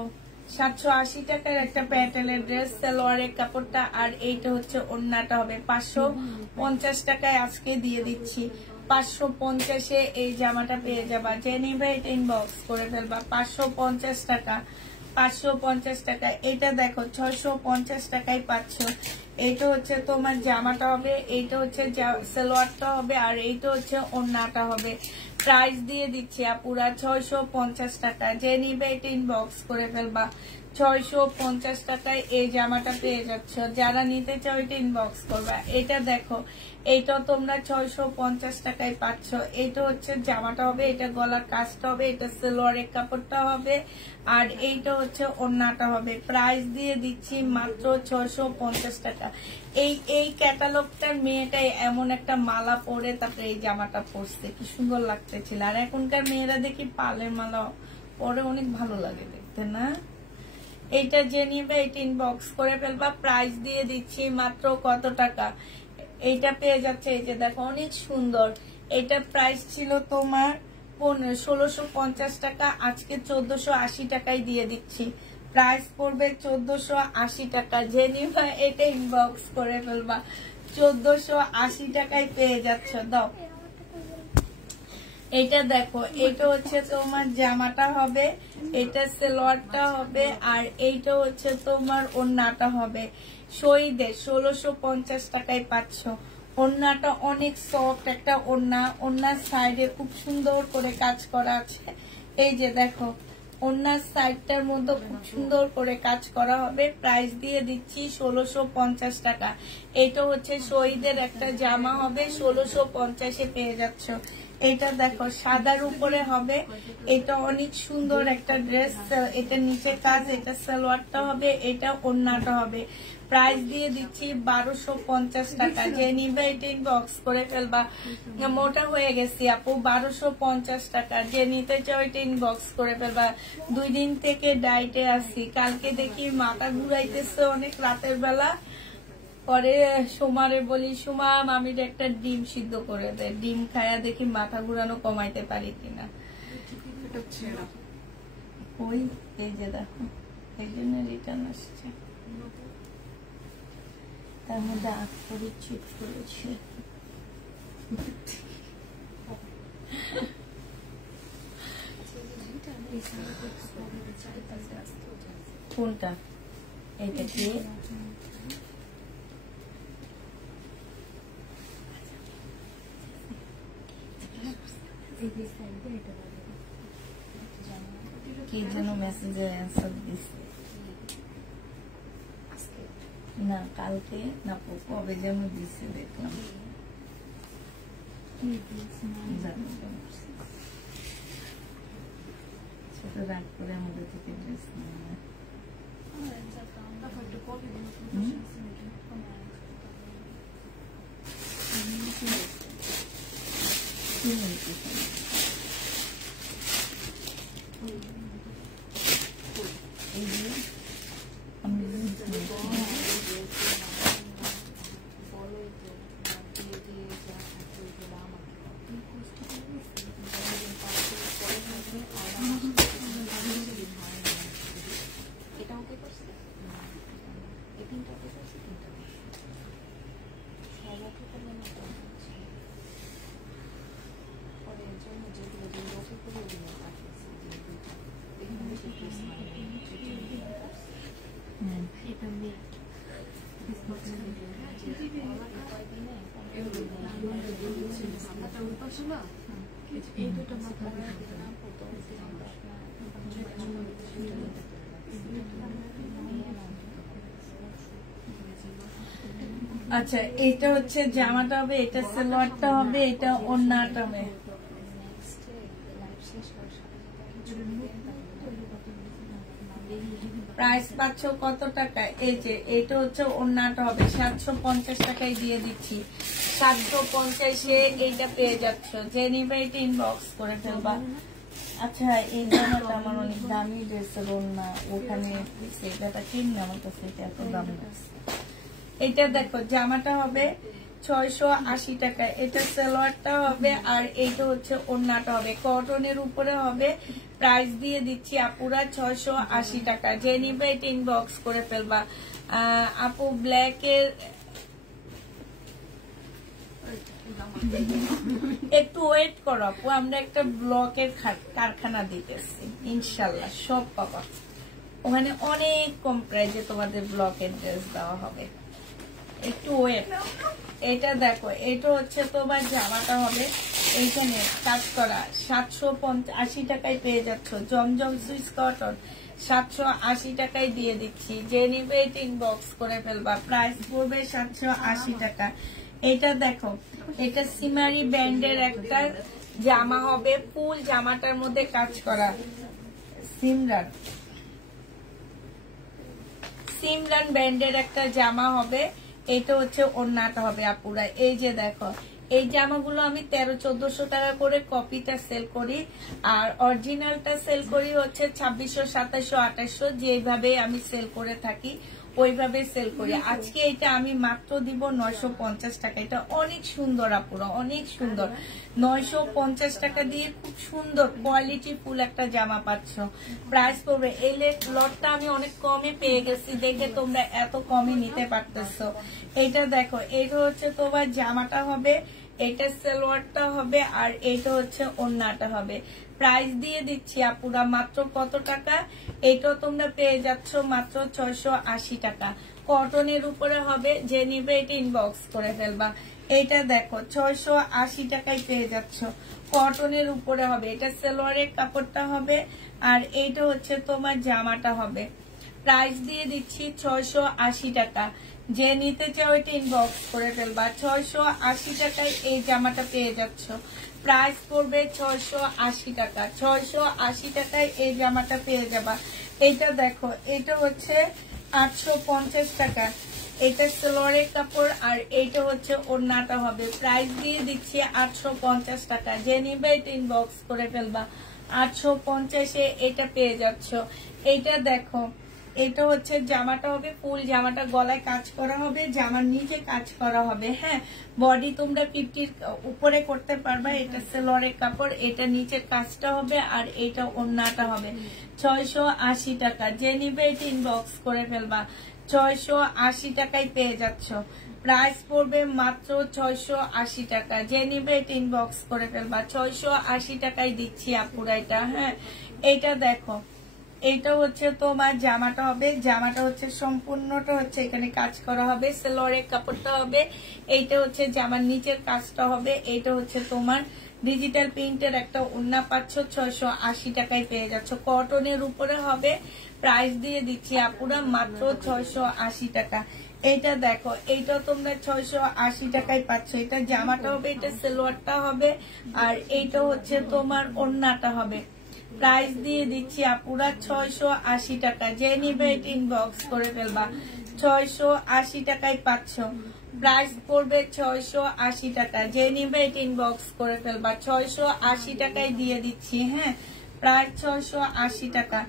780 টাকার একটা প্যাটেলের ড্রেস, সালোয়ারের কাপড়টা, আর এইটা হচ্ছে ওড়নাটা হবে। 550 টাকায় আজকে দিয়ে দিচ্ছি। 550-এ এই জামাটা পেয়ে যাবা। যে নিবে এটা ইনবক্স করে ফেলবা। 550 টাকা, 550 টাকা। এটা দেখো 650 টাকায় পাচ্ছ। এইটা হচ্ছে তোমার জামাটা হবে, এইটা হচ্ছে সালোয়ারটা হবে, আর এইটা হচ্ছে ওড়নাটা হবে। প্রাইস দিয়ে দিচ্ছি আপুরা 650 টাকা। যে নিবে এটা ইনবক্স করে ফেলবা। 650 টাকায় এই জামাটা পেয়ে যাচ্ছ। যারা নিতে চাও এটা ইনবক্স করবা। এটা দেখো, এইটা তোমরা 650 টাকায় পাচ্ছ। এটা হচ্ছে জামাটা হবে, এটা গলার কাজটা হবে, এটা সালোয়ারের কাপড়টা হবে, আর এইটা হচ্ছে ওড়নাটা হবে। প্রাইস দিয়ে দিচ্ছি মাত্র 650 টাকা। এই ক্যাটালগটার মেয়েটাই এমন একটা মালা পরে তারপরে এই জামাটা পরছে, কি সুন্দর লাগতেছিল। আর এখনকার মেয়েরা দেখি পালের মালা পরে, অনেক ভালো লাগে দেখতে না। এইটা যে নিবে এটা ইনবক্স করে ফেলবা। প্রাইস দিয়ে দিচ্ছি মাত্র কত টাকা, এইটা পেয়ে যাচ্ছে। এই যে দেখো অনেক সুন্দর। এটা প্রাইস ছিল তোমার 1650 টাকা, আজকে 1480 টাকায় দিয়ে দিচ্ছি। প্রাইস পড়বে 1480 টাকা। যে নিবা এটা ইনবক্স করে ফেলবা। 1480 টাকায় পেয়ে যাচ্ছ। দাও এটা দেখো, এটা হচ্ছে তোমার জামাটা হবে, এটা সালোয়ারটা হবে, আর এইটা হচ্ছে তোমার ওড়নাটা হবে। শহীদের 1650 টাকায় পাচ্ছ। ওড়নাটা অনেক সফট একটা ওড়না, ওড়নার সাইডে খুব সুন্দর করে কাজ করা আছে। এই যে দেখো, ওড়নার সাইডটার মধ্যে খুব সুন্দর করে কাজ করা হবে। প্রাইস দিয়ে দিচ্ছি 1650 টাকা। এটা হচ্ছে শহীদের একটা জামা হবে, 1650-এ পেয়ে যাচ্ছ। এটা দেখো সাদার উপরে হবে, এটা অনেক সুন্দর একটা ড্রেস। এটা নিচে কাজ, এটা সালোয়ারটা হবে, এটা ওড়নাটা হবে। প্রাইস দিয়ে দিচ্ছি 1250 টাকা। যে নিবে এটা ইনবক্স করে ফেলবা। মোটা হয়ে গেছি আপু, 1250 টাকা। যে নিতে চাও এটা ইনবক্স করে ফেলবা। 2 দিন থেকে ডায়েটে আছি, কালকে দেখি মাথা ঘুরাইতেছে অনেক রাতের বেলা। পরে সোমারে বলি, সোমা মামির একটা ডিম সিদ্ধ করে দেয়, ডিম খায়া দেখি মাথা ঘুরানো কমাইতে পারি কিনা। ওই এই যে দেখো, এই জন্য রিটার্ন আসছে। তার মধ্যে আখরি চিট করেছে। কোনটা? এইটা কি? কি যেন মেসেজে অ্যান্সার দিছে না, কালকে না কবে যেন দিছে দেখলাম। সেটা রাগ করে আমাদের থেকে ড্রেস নেয় না। আচ্ছা, এটা হচ্ছে জামাটা হবে, এটা সালোয়ারটা হবে, এটা ওড়নাটা হবে। প্রাইস পাচ্ছ কত টাকা? এই যে এটা হচ্ছে ওড়নাটা হবে, 750 টাকায় দিয়ে দিচ্ছি। 750-এ এইটা পেয়ে যাচ্ছ। যে নিবে এটা ইনবক্স করে ফেলবা। আচ্ছা, এই জামাটা আমার অনেক দামি ড্রেসের ওড়না, ওখানে সেটাটা কিনে আমার কাছে এটা এত দাম লাগছে। এটা দেখো, জামাটা হবে 680 টাকা, এটা সালোয়ারটা হবে, আর এইটা হচ্ছে ওড়নাটা হবে, কটনের উপরে হবে। প্রাইস দিয়ে দিচ্ছি আপুরা 680 টাকা। যে নিবে এটা ইনবক্স করে ফেলবা। আপু ব্ল্যাকের একটু ওয়েট করো আপু, আমরা একটা ব্লকের কারখানা দিতেছি, ইনশাল্লাহ সব পাবা। ওখানে অনেক কম প্রাইসে তোমাদের ব্লকের ড্রেস দেওয়া হবে, একটু ওয়েট। এটা দেখো, এটা হচ্ছে তোমার জামাটা হবে, এইখানে কাজ করা 780 টাকায় পেয়ে যাচ্ছ। জমজম সুইস কটন 780 টাকায় দিয়ে দিচ্ছি। যে নিবে এটা ইনবক্স করে ফেলবা। প্রাইস পড়বে 780 টাকা। এটা দেখো, এটা সিমারি ব্যান্ডের একটা জামা হবে, ফুল জামাটার মধ্যে কাজ করা। সিমরান ব্যান্ডের একটা জামা হবে। এটা হচ্ছে ওড়নাটা হবে আপুরা। এই যে দেখো, এই জামাগুলো আমি 1300-1400 টাকা করে কপিটা সেল করি, আর অরিজিনালটা সেল করি হচ্ছে 2600, 2700, 2800। যেভাবে আমি সেল করে থাকি ওইভাবে সেল করি। আজকে এটা আমি মাত্র দিব 950 টাকা। এটা অনেক সুন্দর আপুরা, অনেক সুন্দর। 950 টাকা দিয়ে খুব সুন্দর কোয়ালিটি ফুল একটা জামা পাচ্ছ। প্রাইস পড়বে, এই লটটা আমি অনেক কমে পেয়ে গেছি দেখে তোমরা এত কমে নিতে পারতেছো। এটা দেখো, এটা হচ্ছে তোমার জামাটা হবে, এটা সালোয়ারটা হবে, আর এটা হচ্ছে ওড়নাটা হবে। প্রাইস দিয়ে দিচ্ছি আপুরা মাত্র কত টাকা? এটা তোমরা পেয়ে যাচ্ছ মাত্র 680 টাকা। কটনের উপরে হবে, যে নিবে এটা ইনবক্স করে ফেলবা। এটা দেখো 680 টাকায় পেয়ে যাচ্ছ। কটনের উপরে হবে, এটা সালোয়ারের কাপড়টা হবে, আর এইটা হচ্ছে তোমার জামাটা হবে। প্রাইস দিয়ে দিচ্ছি 680 টাকা। যে নিতে চাও এটা ইনবক্স করে ফেলবা। 680 টাকায় এই জামাটা পেয়ে যাচ্ছ। প্রাইস পড়বে 680 টাকা। 680 টাকায় এই জামাটা পেয়ে যাবা। এটা দেখো, এটা হচ্ছে 850 টাকা। এটা সালোয়ারের কাপড়, আর এইটা হচ্ছে ওড়নাটা হবে। প্রাইস দিয়ে দিচ্ছি 850 টাকা। যে নিবে এটা ইনবক্স করে ফেলবা। 850-এ এটা পেয়ে যাচ্ছ। এইটা দেখো, এটা হচ্ছে জামাটা হবে, ফুল জামাটা গলায় কাজ করা হবে, জামার নিচে কাজ করা হবে। হ্যাঁ, বডি তোমরা 50-র উপরে করতে পারবা। এটা সালোয়ারের কাপড়, এটা নিচের কাজটা হবে, আর এটা ওড়নাটা হবে। 680 টাকা। যে নিবে এটা ইনবক্স করে ফেলবা। 680 টাকায় পেয়ে যাচ্ছ। প্রাইস পড়বে মাত্র 680 টাকা। যে নিবে এটা ইনবক্স করে ফেলবা। 680 টাকায় দিচ্ছি আপুরা এটা। হ্যাঁ, এইটা দেখো, এইটা হচ্ছে তোমার জামাটা হবে, জামাটা হচ্ছে সম্পূর্ণটা হচ্ছে এখানে কাজ করা হবে, সালোয়ারের কাপড়টা হবে, এইটা হচ্ছে জামার নিচের কাজটা হবে, এইটা হচ্ছে তোমার ডিজিটাল প্রিন্টের একটা ওড়না পাচ্ছ। 680 টাকায় পেয়ে যাচ্ছ। কটনের উপরে হবে। প্রাইস দিয়ে দিচ্ছি আপুরা মাত্র 680 টাকা। এইটা দেখো, এইটা তোমরা 680 টাকায় পাচ্ছ। এটা জামাটা হবে, এটা সালোয়ারটা হবে, আর এইটা হচ্ছে তোমার ওড়নাটা হবে। প্রাইস দিয়ে দিচ্ছি আপুরা 680 টাকা। যে নিবে এটা ইনবক্স করে ফেলবা। 680 টাকায় পাচ্ছ। প্রাইস পড়বে 680 টাকা। যে নিবে এটা ইনবক্স করে ফেলবা। 680 টাকায় দিয়ে দিচ্ছি। হ্যাঁ, প্রাইস 680 টাকা।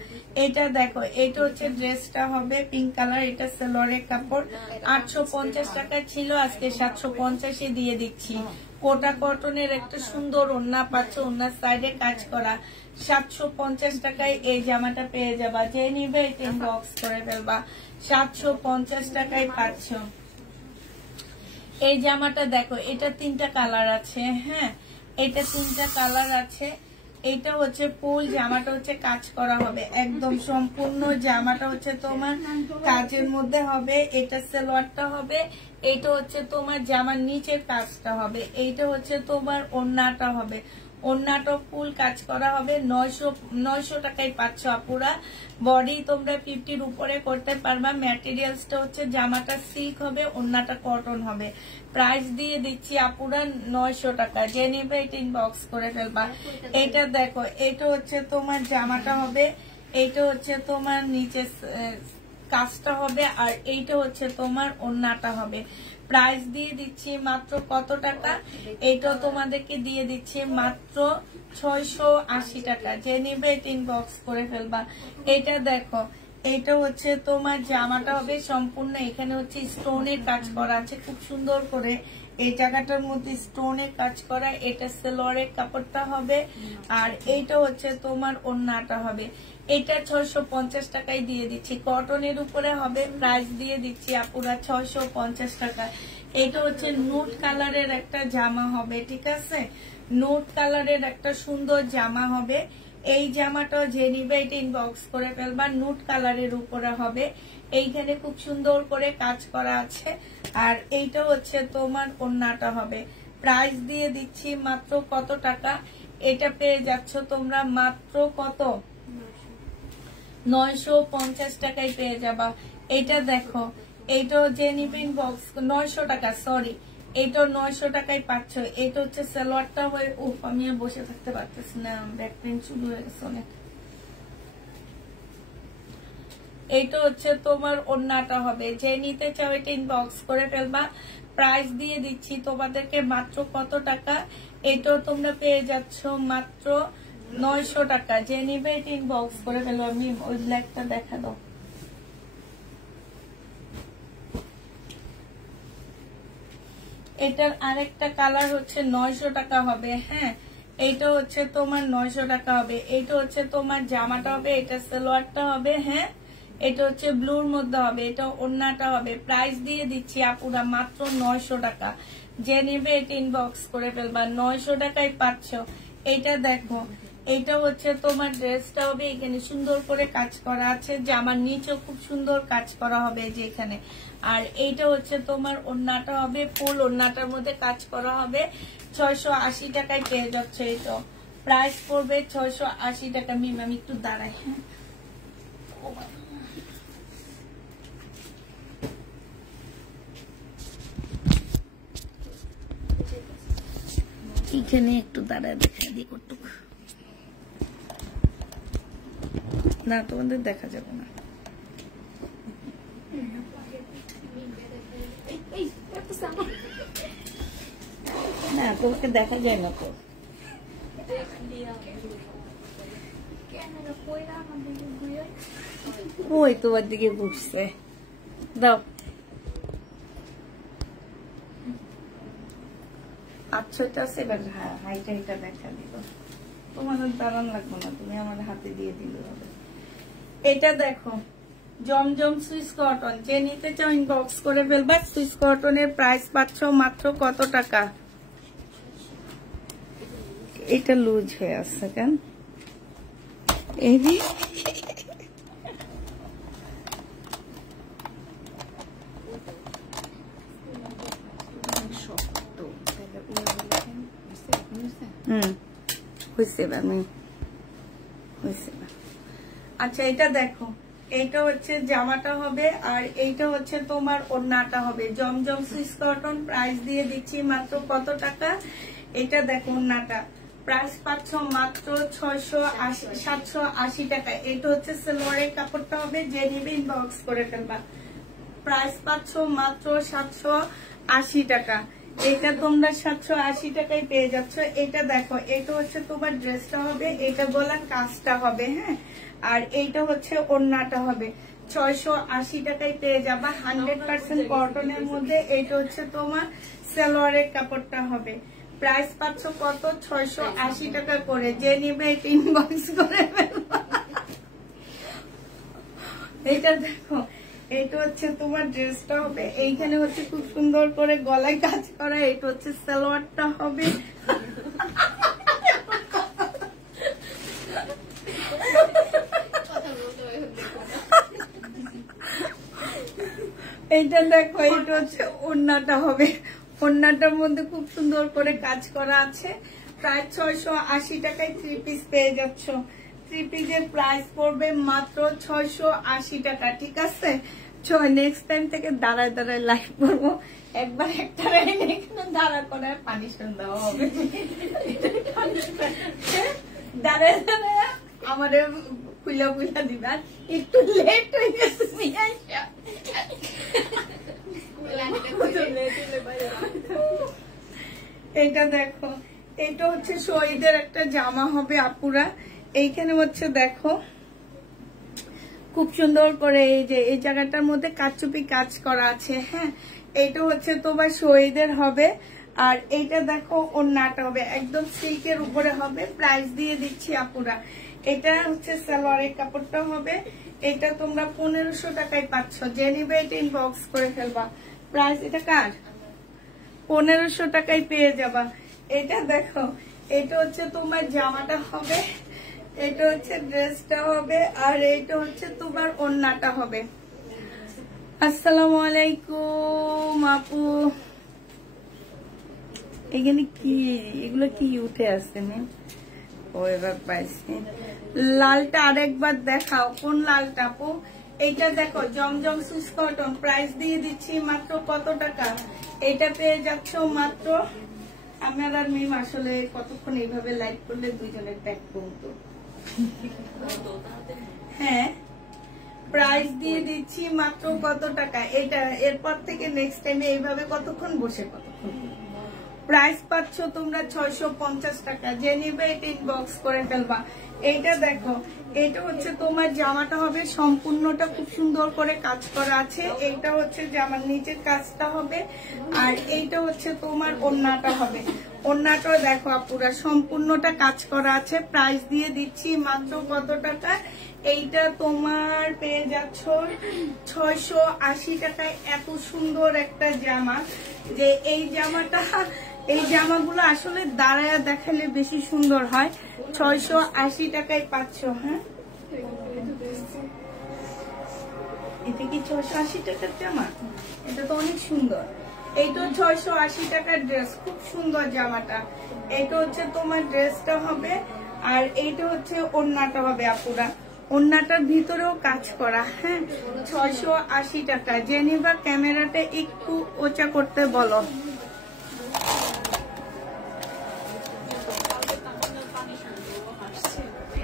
এটা দেখো, এটা হচ্ছে ড্রেসটা হবে পিঙ্ক কালার, এটা সালোয়ারের কাপড়। 850 টাকা ছিল, আজকে 750-এ দিয়ে দিচ্ছি। কোটা কটনের একটা সুন্দর ওড়না পাচ্ছ, ওড়নার সাইডে কাজ করা। 750 টাকায় এই জামাটা পেয়ে যাবা। যে নিবে এটা ইনবক্স করে ফেলবা। 750 টাকায় পাচ্ছ। এই জামাটা দেখো, এটা 3টা কালার আছে। হ্যাঁ, এটা 3টা কালার আছে। এটা হচ্ছে ফুল জামাটা হচ্ছে কাজ করা হবে, একদম সম্পূর্ণ জামাটা হচ্ছে তোমার কাজের মধ্যে হবে। এটা সালোয়ারটা হবে, এটা হচ্ছে তোমার জামার নিচের কাজটা হবে, এইটা হচ্ছে তোমার ওড়নাটা হবে। ওড়নাটা ফুল কাজ করা হবে। 900 টাকায় পাচ্ছ আপুরা। বডি তোমরা 50-র উপরে করতে পারবা। ম্যাটেরিয়ালসটা হচ্ছে জামাটা সিল্ক হবে, ওড়নাটা কটন হবে। প্রাইস দিয়ে দিচ্ছি আপুরা 900 টাকা। যে নিবে এটা ইনবক্স করে ফেলবা। এটা দেখো, এটা হচ্ছে তোমার জামাটা হবে, এইটা হচ্ছে তোমার নিচে কাজটা হবে, আর এইটা হচ্ছে তোমার ওড়নাটা হবে। প্রাইস দিয়ে দিচ্ছি মাত্র কত টাকা? এটা তোমাদেরকে দিয়ে দিচ্ছি মাত্র 680 টাকা। যে নিবে এটা ইনবক্স করে ফেলবা। এটা দেখো, এটা হচ্ছে তোমার জামাটা হবে সম্পূর্ণ, এখানে হচ্ছে স্টোনের কাজ করা আছে খুব সুন্দর করে, এই জায়গাটার মধ্যে স্টোনের কাজ করা। এটা সালোয়ারের কাপড়টা হবে, আর এইটা হচ্ছে তোমার ওড়নাটা হবে। এটা 650 টাকায় দিয়ে দিচ্ছি। কটনের উপরে হবে। প্রাইস দিয়ে দিচ্ছি আপুরা 650 টাকা। এটা হচ্ছে নুট কালারের একটা জামা হবে, ঠিক আছে? নুট কালারের একটা সুন্দর জামা হবে। এই জামাটা যে নিবে এটা ইনবক্স করে ফেলবা। নুট কালারের উপরে হবে, এইখানে খুব সুন্দর করে কাজ করা আছে, আর এইটা হচ্ছে তোমার ওড়নাটা হবে। প্রাইস দিয়ে দিচ্ছি মাত্র কত টাকা, এটা পেয়ে যাচ্ছ তোমরা মাত্র কত 950 টাকায় পেয়ে যাবা। এটা দেখো, এইটা যে নিবেন বক্স 900 টাকা, সরি এটা 900 টাকায় পাচ্ছ। এটা হচ্ছে সালোয়ারটা হয়ে, উফ আমি আর বসে থাকতে পারতেছি না, ব্যাক পেইন শুরু হয়ে গেছে অনেক। এইটা হচ্ছে তোমার ওড়নাটা হবে, যে নিতে চাও এটা ইনবক্স করে ফেলবা। প্রাইস দিয়ে দিচ্ছি তোমাদেরকে মাত্র কত টাকা, এটাও তোমরা পেয়ে যাচ্ছ মাত্র 900 টাকা। যে নিবে এটা ইনবক্স করে ফেলবা। আমি ওই ব্ল্যাকটা দেখা দাও। এটার আরেকটা কালার হচ্ছে 900 টাকা হবে। হ্যাঁ, এইটা হচ্ছে তোমার 900 টাকা হবে। এইটা হচ্ছে তোমার জামাটা হবে, এটা সালোয়ারটা হবে। হ্যাঁ, এটা হচ্ছে ব্লুর মধ্যে হবে, এটা ওড়নাটা হবে। প্রাইস দিয়ে দিচ্ছি আপুরা মাত্র 900 টাকা। যে নেবে এটা ইনবক্স করে ফেলবা, 900 টাকায় পাচ্ছ। এইটা দেখো, এইটা হচ্ছে তোমার ড্রেসটা হবে, এখানে সুন্দর করে কাজ করা আছে, জামার নিচেও খুব সুন্দর কাজ করা হবে যে এখানে। আর এইটা হচ্ছে তোমার ওড়নাটা হবে, ফুল ওড়নাটার মধ্যে কাজ করা হবে। 680 টাকায় পেয়ে যাচ্ছে। এটা প্রাইস পড়বে 680 টাকা। মিম আমি একটু দাঁড়াই। হ্যাঁ, এখানে একটু দাঁড়ায় দেখা দিই কটুক না, তোমাদের দেখা যাবে না। না তোকে দেখা যায় না তো, ওই তোমার দিকে ঘুরছে। দাও আচ্ছাটা আছে, এবার হাইটা হাইটা দেখা দিব। তোমাদের দাঁড়ান লাগবে না, তুমি আমার হাতে দিয়ে দিলে হবে। এটা দেখো জমজম সুইস কটন, যে নিতে চাও ইনবক্স করে ফেলবা। সুইস কটনের প্রাইস পাচ্ছ মাত্র কত টাকা। এটা লুজ হয়ে আসছে কেন, এই আচ্ছা এটা দেখো, এইটা হচ্ছে জামাটা হবে, আর এইটা হচ্ছে তোমার ওড়নাটা হবে। জমজম সুইস কটন, প্রাইস দিয়ে দিচ্ছি মাত্র কত টাকা। এটা দেখো ওড়নাটা, প্রাইস পাচ্ছ মাত্র 780 টাকা। এটা হচ্ছে সালোয়ারের কাপড়টা হবে, যে নিবে ইনবক্স করে ফেলবা। প্রাইস পাচ্ছ মাত্র 780 টাকা। এটা তোমরা 780 টাকায় পেয়ে যাচ্ছ। এটা দেখো, এটা হচ্ছে তোমার ড্রেসটা হবে, এটা গলার কাজটা হবে। হ্যাঁ, আর এইটা হচ্ছে ওড়নাটা হবে। 680 টাকায় পেয়ে যাবা, 100% কটনের মধ্যে। এটা হচ্ছে তোমার সালোয়ারের কাপড়টা হবে। প্রাইস পাচ্ছ কত, 680 টাকা করে। যে নিবে এটা ইনবক্স করে ফেলবা। এটা দেখো, এটা হচ্ছে তোমার ড্রেসটা হবে, এইখানে হচ্ছে খুব সুন্দর করে গলায় কাজ করা। এটা হচ্ছে সালোয়ারটা হবে। এইটা দেখো, এটা হচ্ছে ওড়নাটা হবে, ওড়নাটার মধ্যে খুব সুন্দর করে কাজ করা আছে। প্রায় 680 টাকায় 3 পিস পেয়ে যাচ্ছ। 3 পিসের প্রাইস পড়বে মাত্র 680 টাকা। ঠিক আছে, নেক্সট টাইম থেকে দাঁড়ায় দাঁড়ায় লাইভ করবো। একবার একটা লাইন এখানে দাঁড়া করে পানিশমেন্ট দেওয়া হবে। দাঁড়ায় দাঁড়ায় আমাদের খুলা খুলা দিবা, একটু লেট হয়ে গেছে। এটা দেখো, এটা হচ্ছে শহীদের একটা জামা হবে আপুরা। এইখানে হচ্ছে দেখো খুব সুন্দর করে এই যে এই জায়গাটার মধ্যে কাচুপি কাজ করা আছে। হ্যাঁ, এটা হচ্ছে তোমার শহীদের হবে। আর এইটা দেখো ওড়নাটা হবে, একদম সিল্কের উপরে হবে। প্রাইস দিয়ে দিচ্ছি আপুরা, এটা হচ্ছে সালোয়ারের কাপড়টা হবে। এটা তোমরা 1500 টাকায় পাচ্ছ। যে নিবে এটা ইনবক্স করে ফেলবা। প্রাইস এটা কার, 1500 টাকায় পেয়ে যাবা। এটা দেখো, এটা হচ্ছে তোমার জামাটা হবে, এটা হচ্ছে ড্রেসটা হবে, আর এটা হচ্ছে তোমার ওড়নাটা হবে। আসসালামু আলাইকুম আপু। এখানে কি এগুলো কি উঠে আসছে না? ও এবার পাইছি। লালটা আরেকবার দেখাও, কোন লালটা আপু? এইটা দেখো, জমজম সুইস কটন, প্রাইস দিয়ে দিচ্ছি মাত্র কত টাকা? এইটা পেয়ে যাচ্ছ মাত্র, আমার আর মিম আসলে কতক্ষণ এইভাবে লাইভ করলে দুইজনের ব্যাক কমতো। হ্যাঁ, প্রাইস দিয়ে দিচ্ছি মাত্র কত টাকা? এটা এরপর থেকে নেক্সট টাইমে এইভাবে কতক্ষণ বসে কতক্ষণ প্রাইস পাচ্ছ তোমরা 650 টাকা। যে নিবে এটা ইনবক্স করে ফেলবা। এইটা দেখো, এটা হচ্ছে তোমার জামাটা হবে সম্পূর্ণটা খুব সুন্দর করে কাজ করা আছে। এইটা হচ্ছে জামার নিচের কাজটা হবে, আর এইটা হচ্ছে তোমার ওড়নাটা হবে। ওড়নাটা দেখো পুরো সম্পূর্ণটা কাজ করা আছে। প্রাইস দিয়ে দিচ্ছি মাত্র কত টাকা? এইটা তোমার পেয়ে যাচ্ছ 680 টাকায়। এত সুন্দর একটা জামা, যে এই জামাটা, এই জামাগুলো আসলে দাঁড়ায় দেখালে বেশি সুন্দর হয়। 680 টাকায় পাচ্ছ। হ্যাঁ, এটা কি 680 টাকার জামা? এটা তো অনেক সুন্দর। এইটা 680 টাকার ড্রেস, খুব সুন্দর জামাটা। এটা হচ্ছে তোমার ড্রেসটা হবে, আর এইটা হচ্ছে ওড়নাটা হবে আপুরা। ওড়নাটার ভিতরেও কাজ করা। হ্যাঁ, 680 টাকা। জেনিবা ক্যামেরাটা একটু ওচা করতে বলো।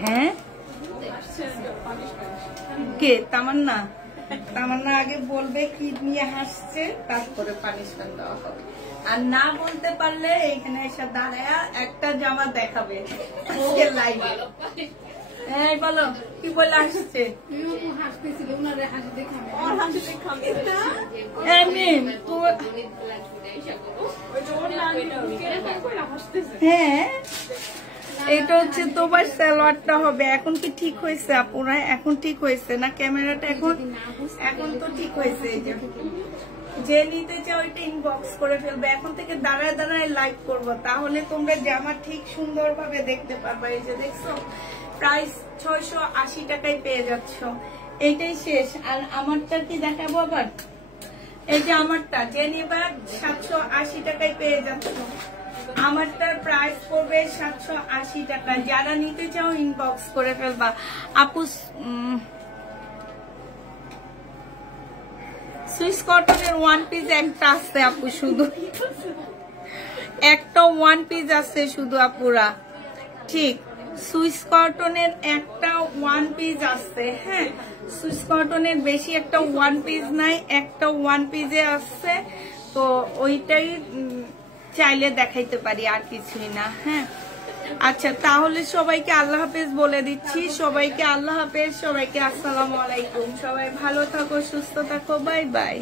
হ্যাঁ, কে? তামান্না? তামান্না আগে বলবে কি নিয়ে হাসছে, তারপরে পানিশমেন্ট দেওয়া হবে। আর না বলতে পারলে এখানে এসে দাঁড়ায় একটা জামা দেখাবে লাইভে। হ্যাঁ, বলো কি বলে আসছে? হ্যাঁ, এটা হচ্ছে তোমার সালোয়ারটা হবে। এখন কি ঠিক হয়েছে আপুরা? এখন ঠিক হয়েছে না ক্যামেরাটা? এখন তো ঠিক হয়েছে। যে নিতে চাও ওইটা ইনবক্স করে ফেলবে। এখন থেকে দাঁড়ায় দাঁড়ায় লাইভ করবো, তাহলে তোমরা জামা ঠিক সুন্দরভাবে দেখতে পারবে। এই যে দেখছো, প্রাইস 680 টাকায় পেয়ে যাচ্ছ। এইটাই শেষ। আর আমারটা কি দেখাবো আবার? এই যে আমারটা, যে নিবা 780 টাকায় পেয়ে যাচ্ছ। আমারটার প্রাইস পড়বে 780 টাকা। যারা নিতে চাও ইনবক্স করে ফেলবা। আপু সুইস কটনের ওয়ান পিস একটা আছে আপু, শুধু একটা ওয়ান পিস আছে শুধু আপুরা। ঠিক, সুইস কটনের একটা ওয়ান পিস আছে। হ্যাঁ, সুইস কটনের বেশি একটা ওয়ান পিস নাই, একটা ওয়ান পিসে আছে। তো ওইটাই চাইলে দেখাইতে পারি, আর কিছুই না। হ্যাঁ, আচ্ছা, তাহলে সবাইকে আল্লাহ হাফেজ বলে দিচ্ছি। সবাইকে আল্লাহ হাফেজ, সবাইকে আসসালামু আলাইকুম। সবাই ভালো থাকো, সুস্থ থাকো, বাই বাই।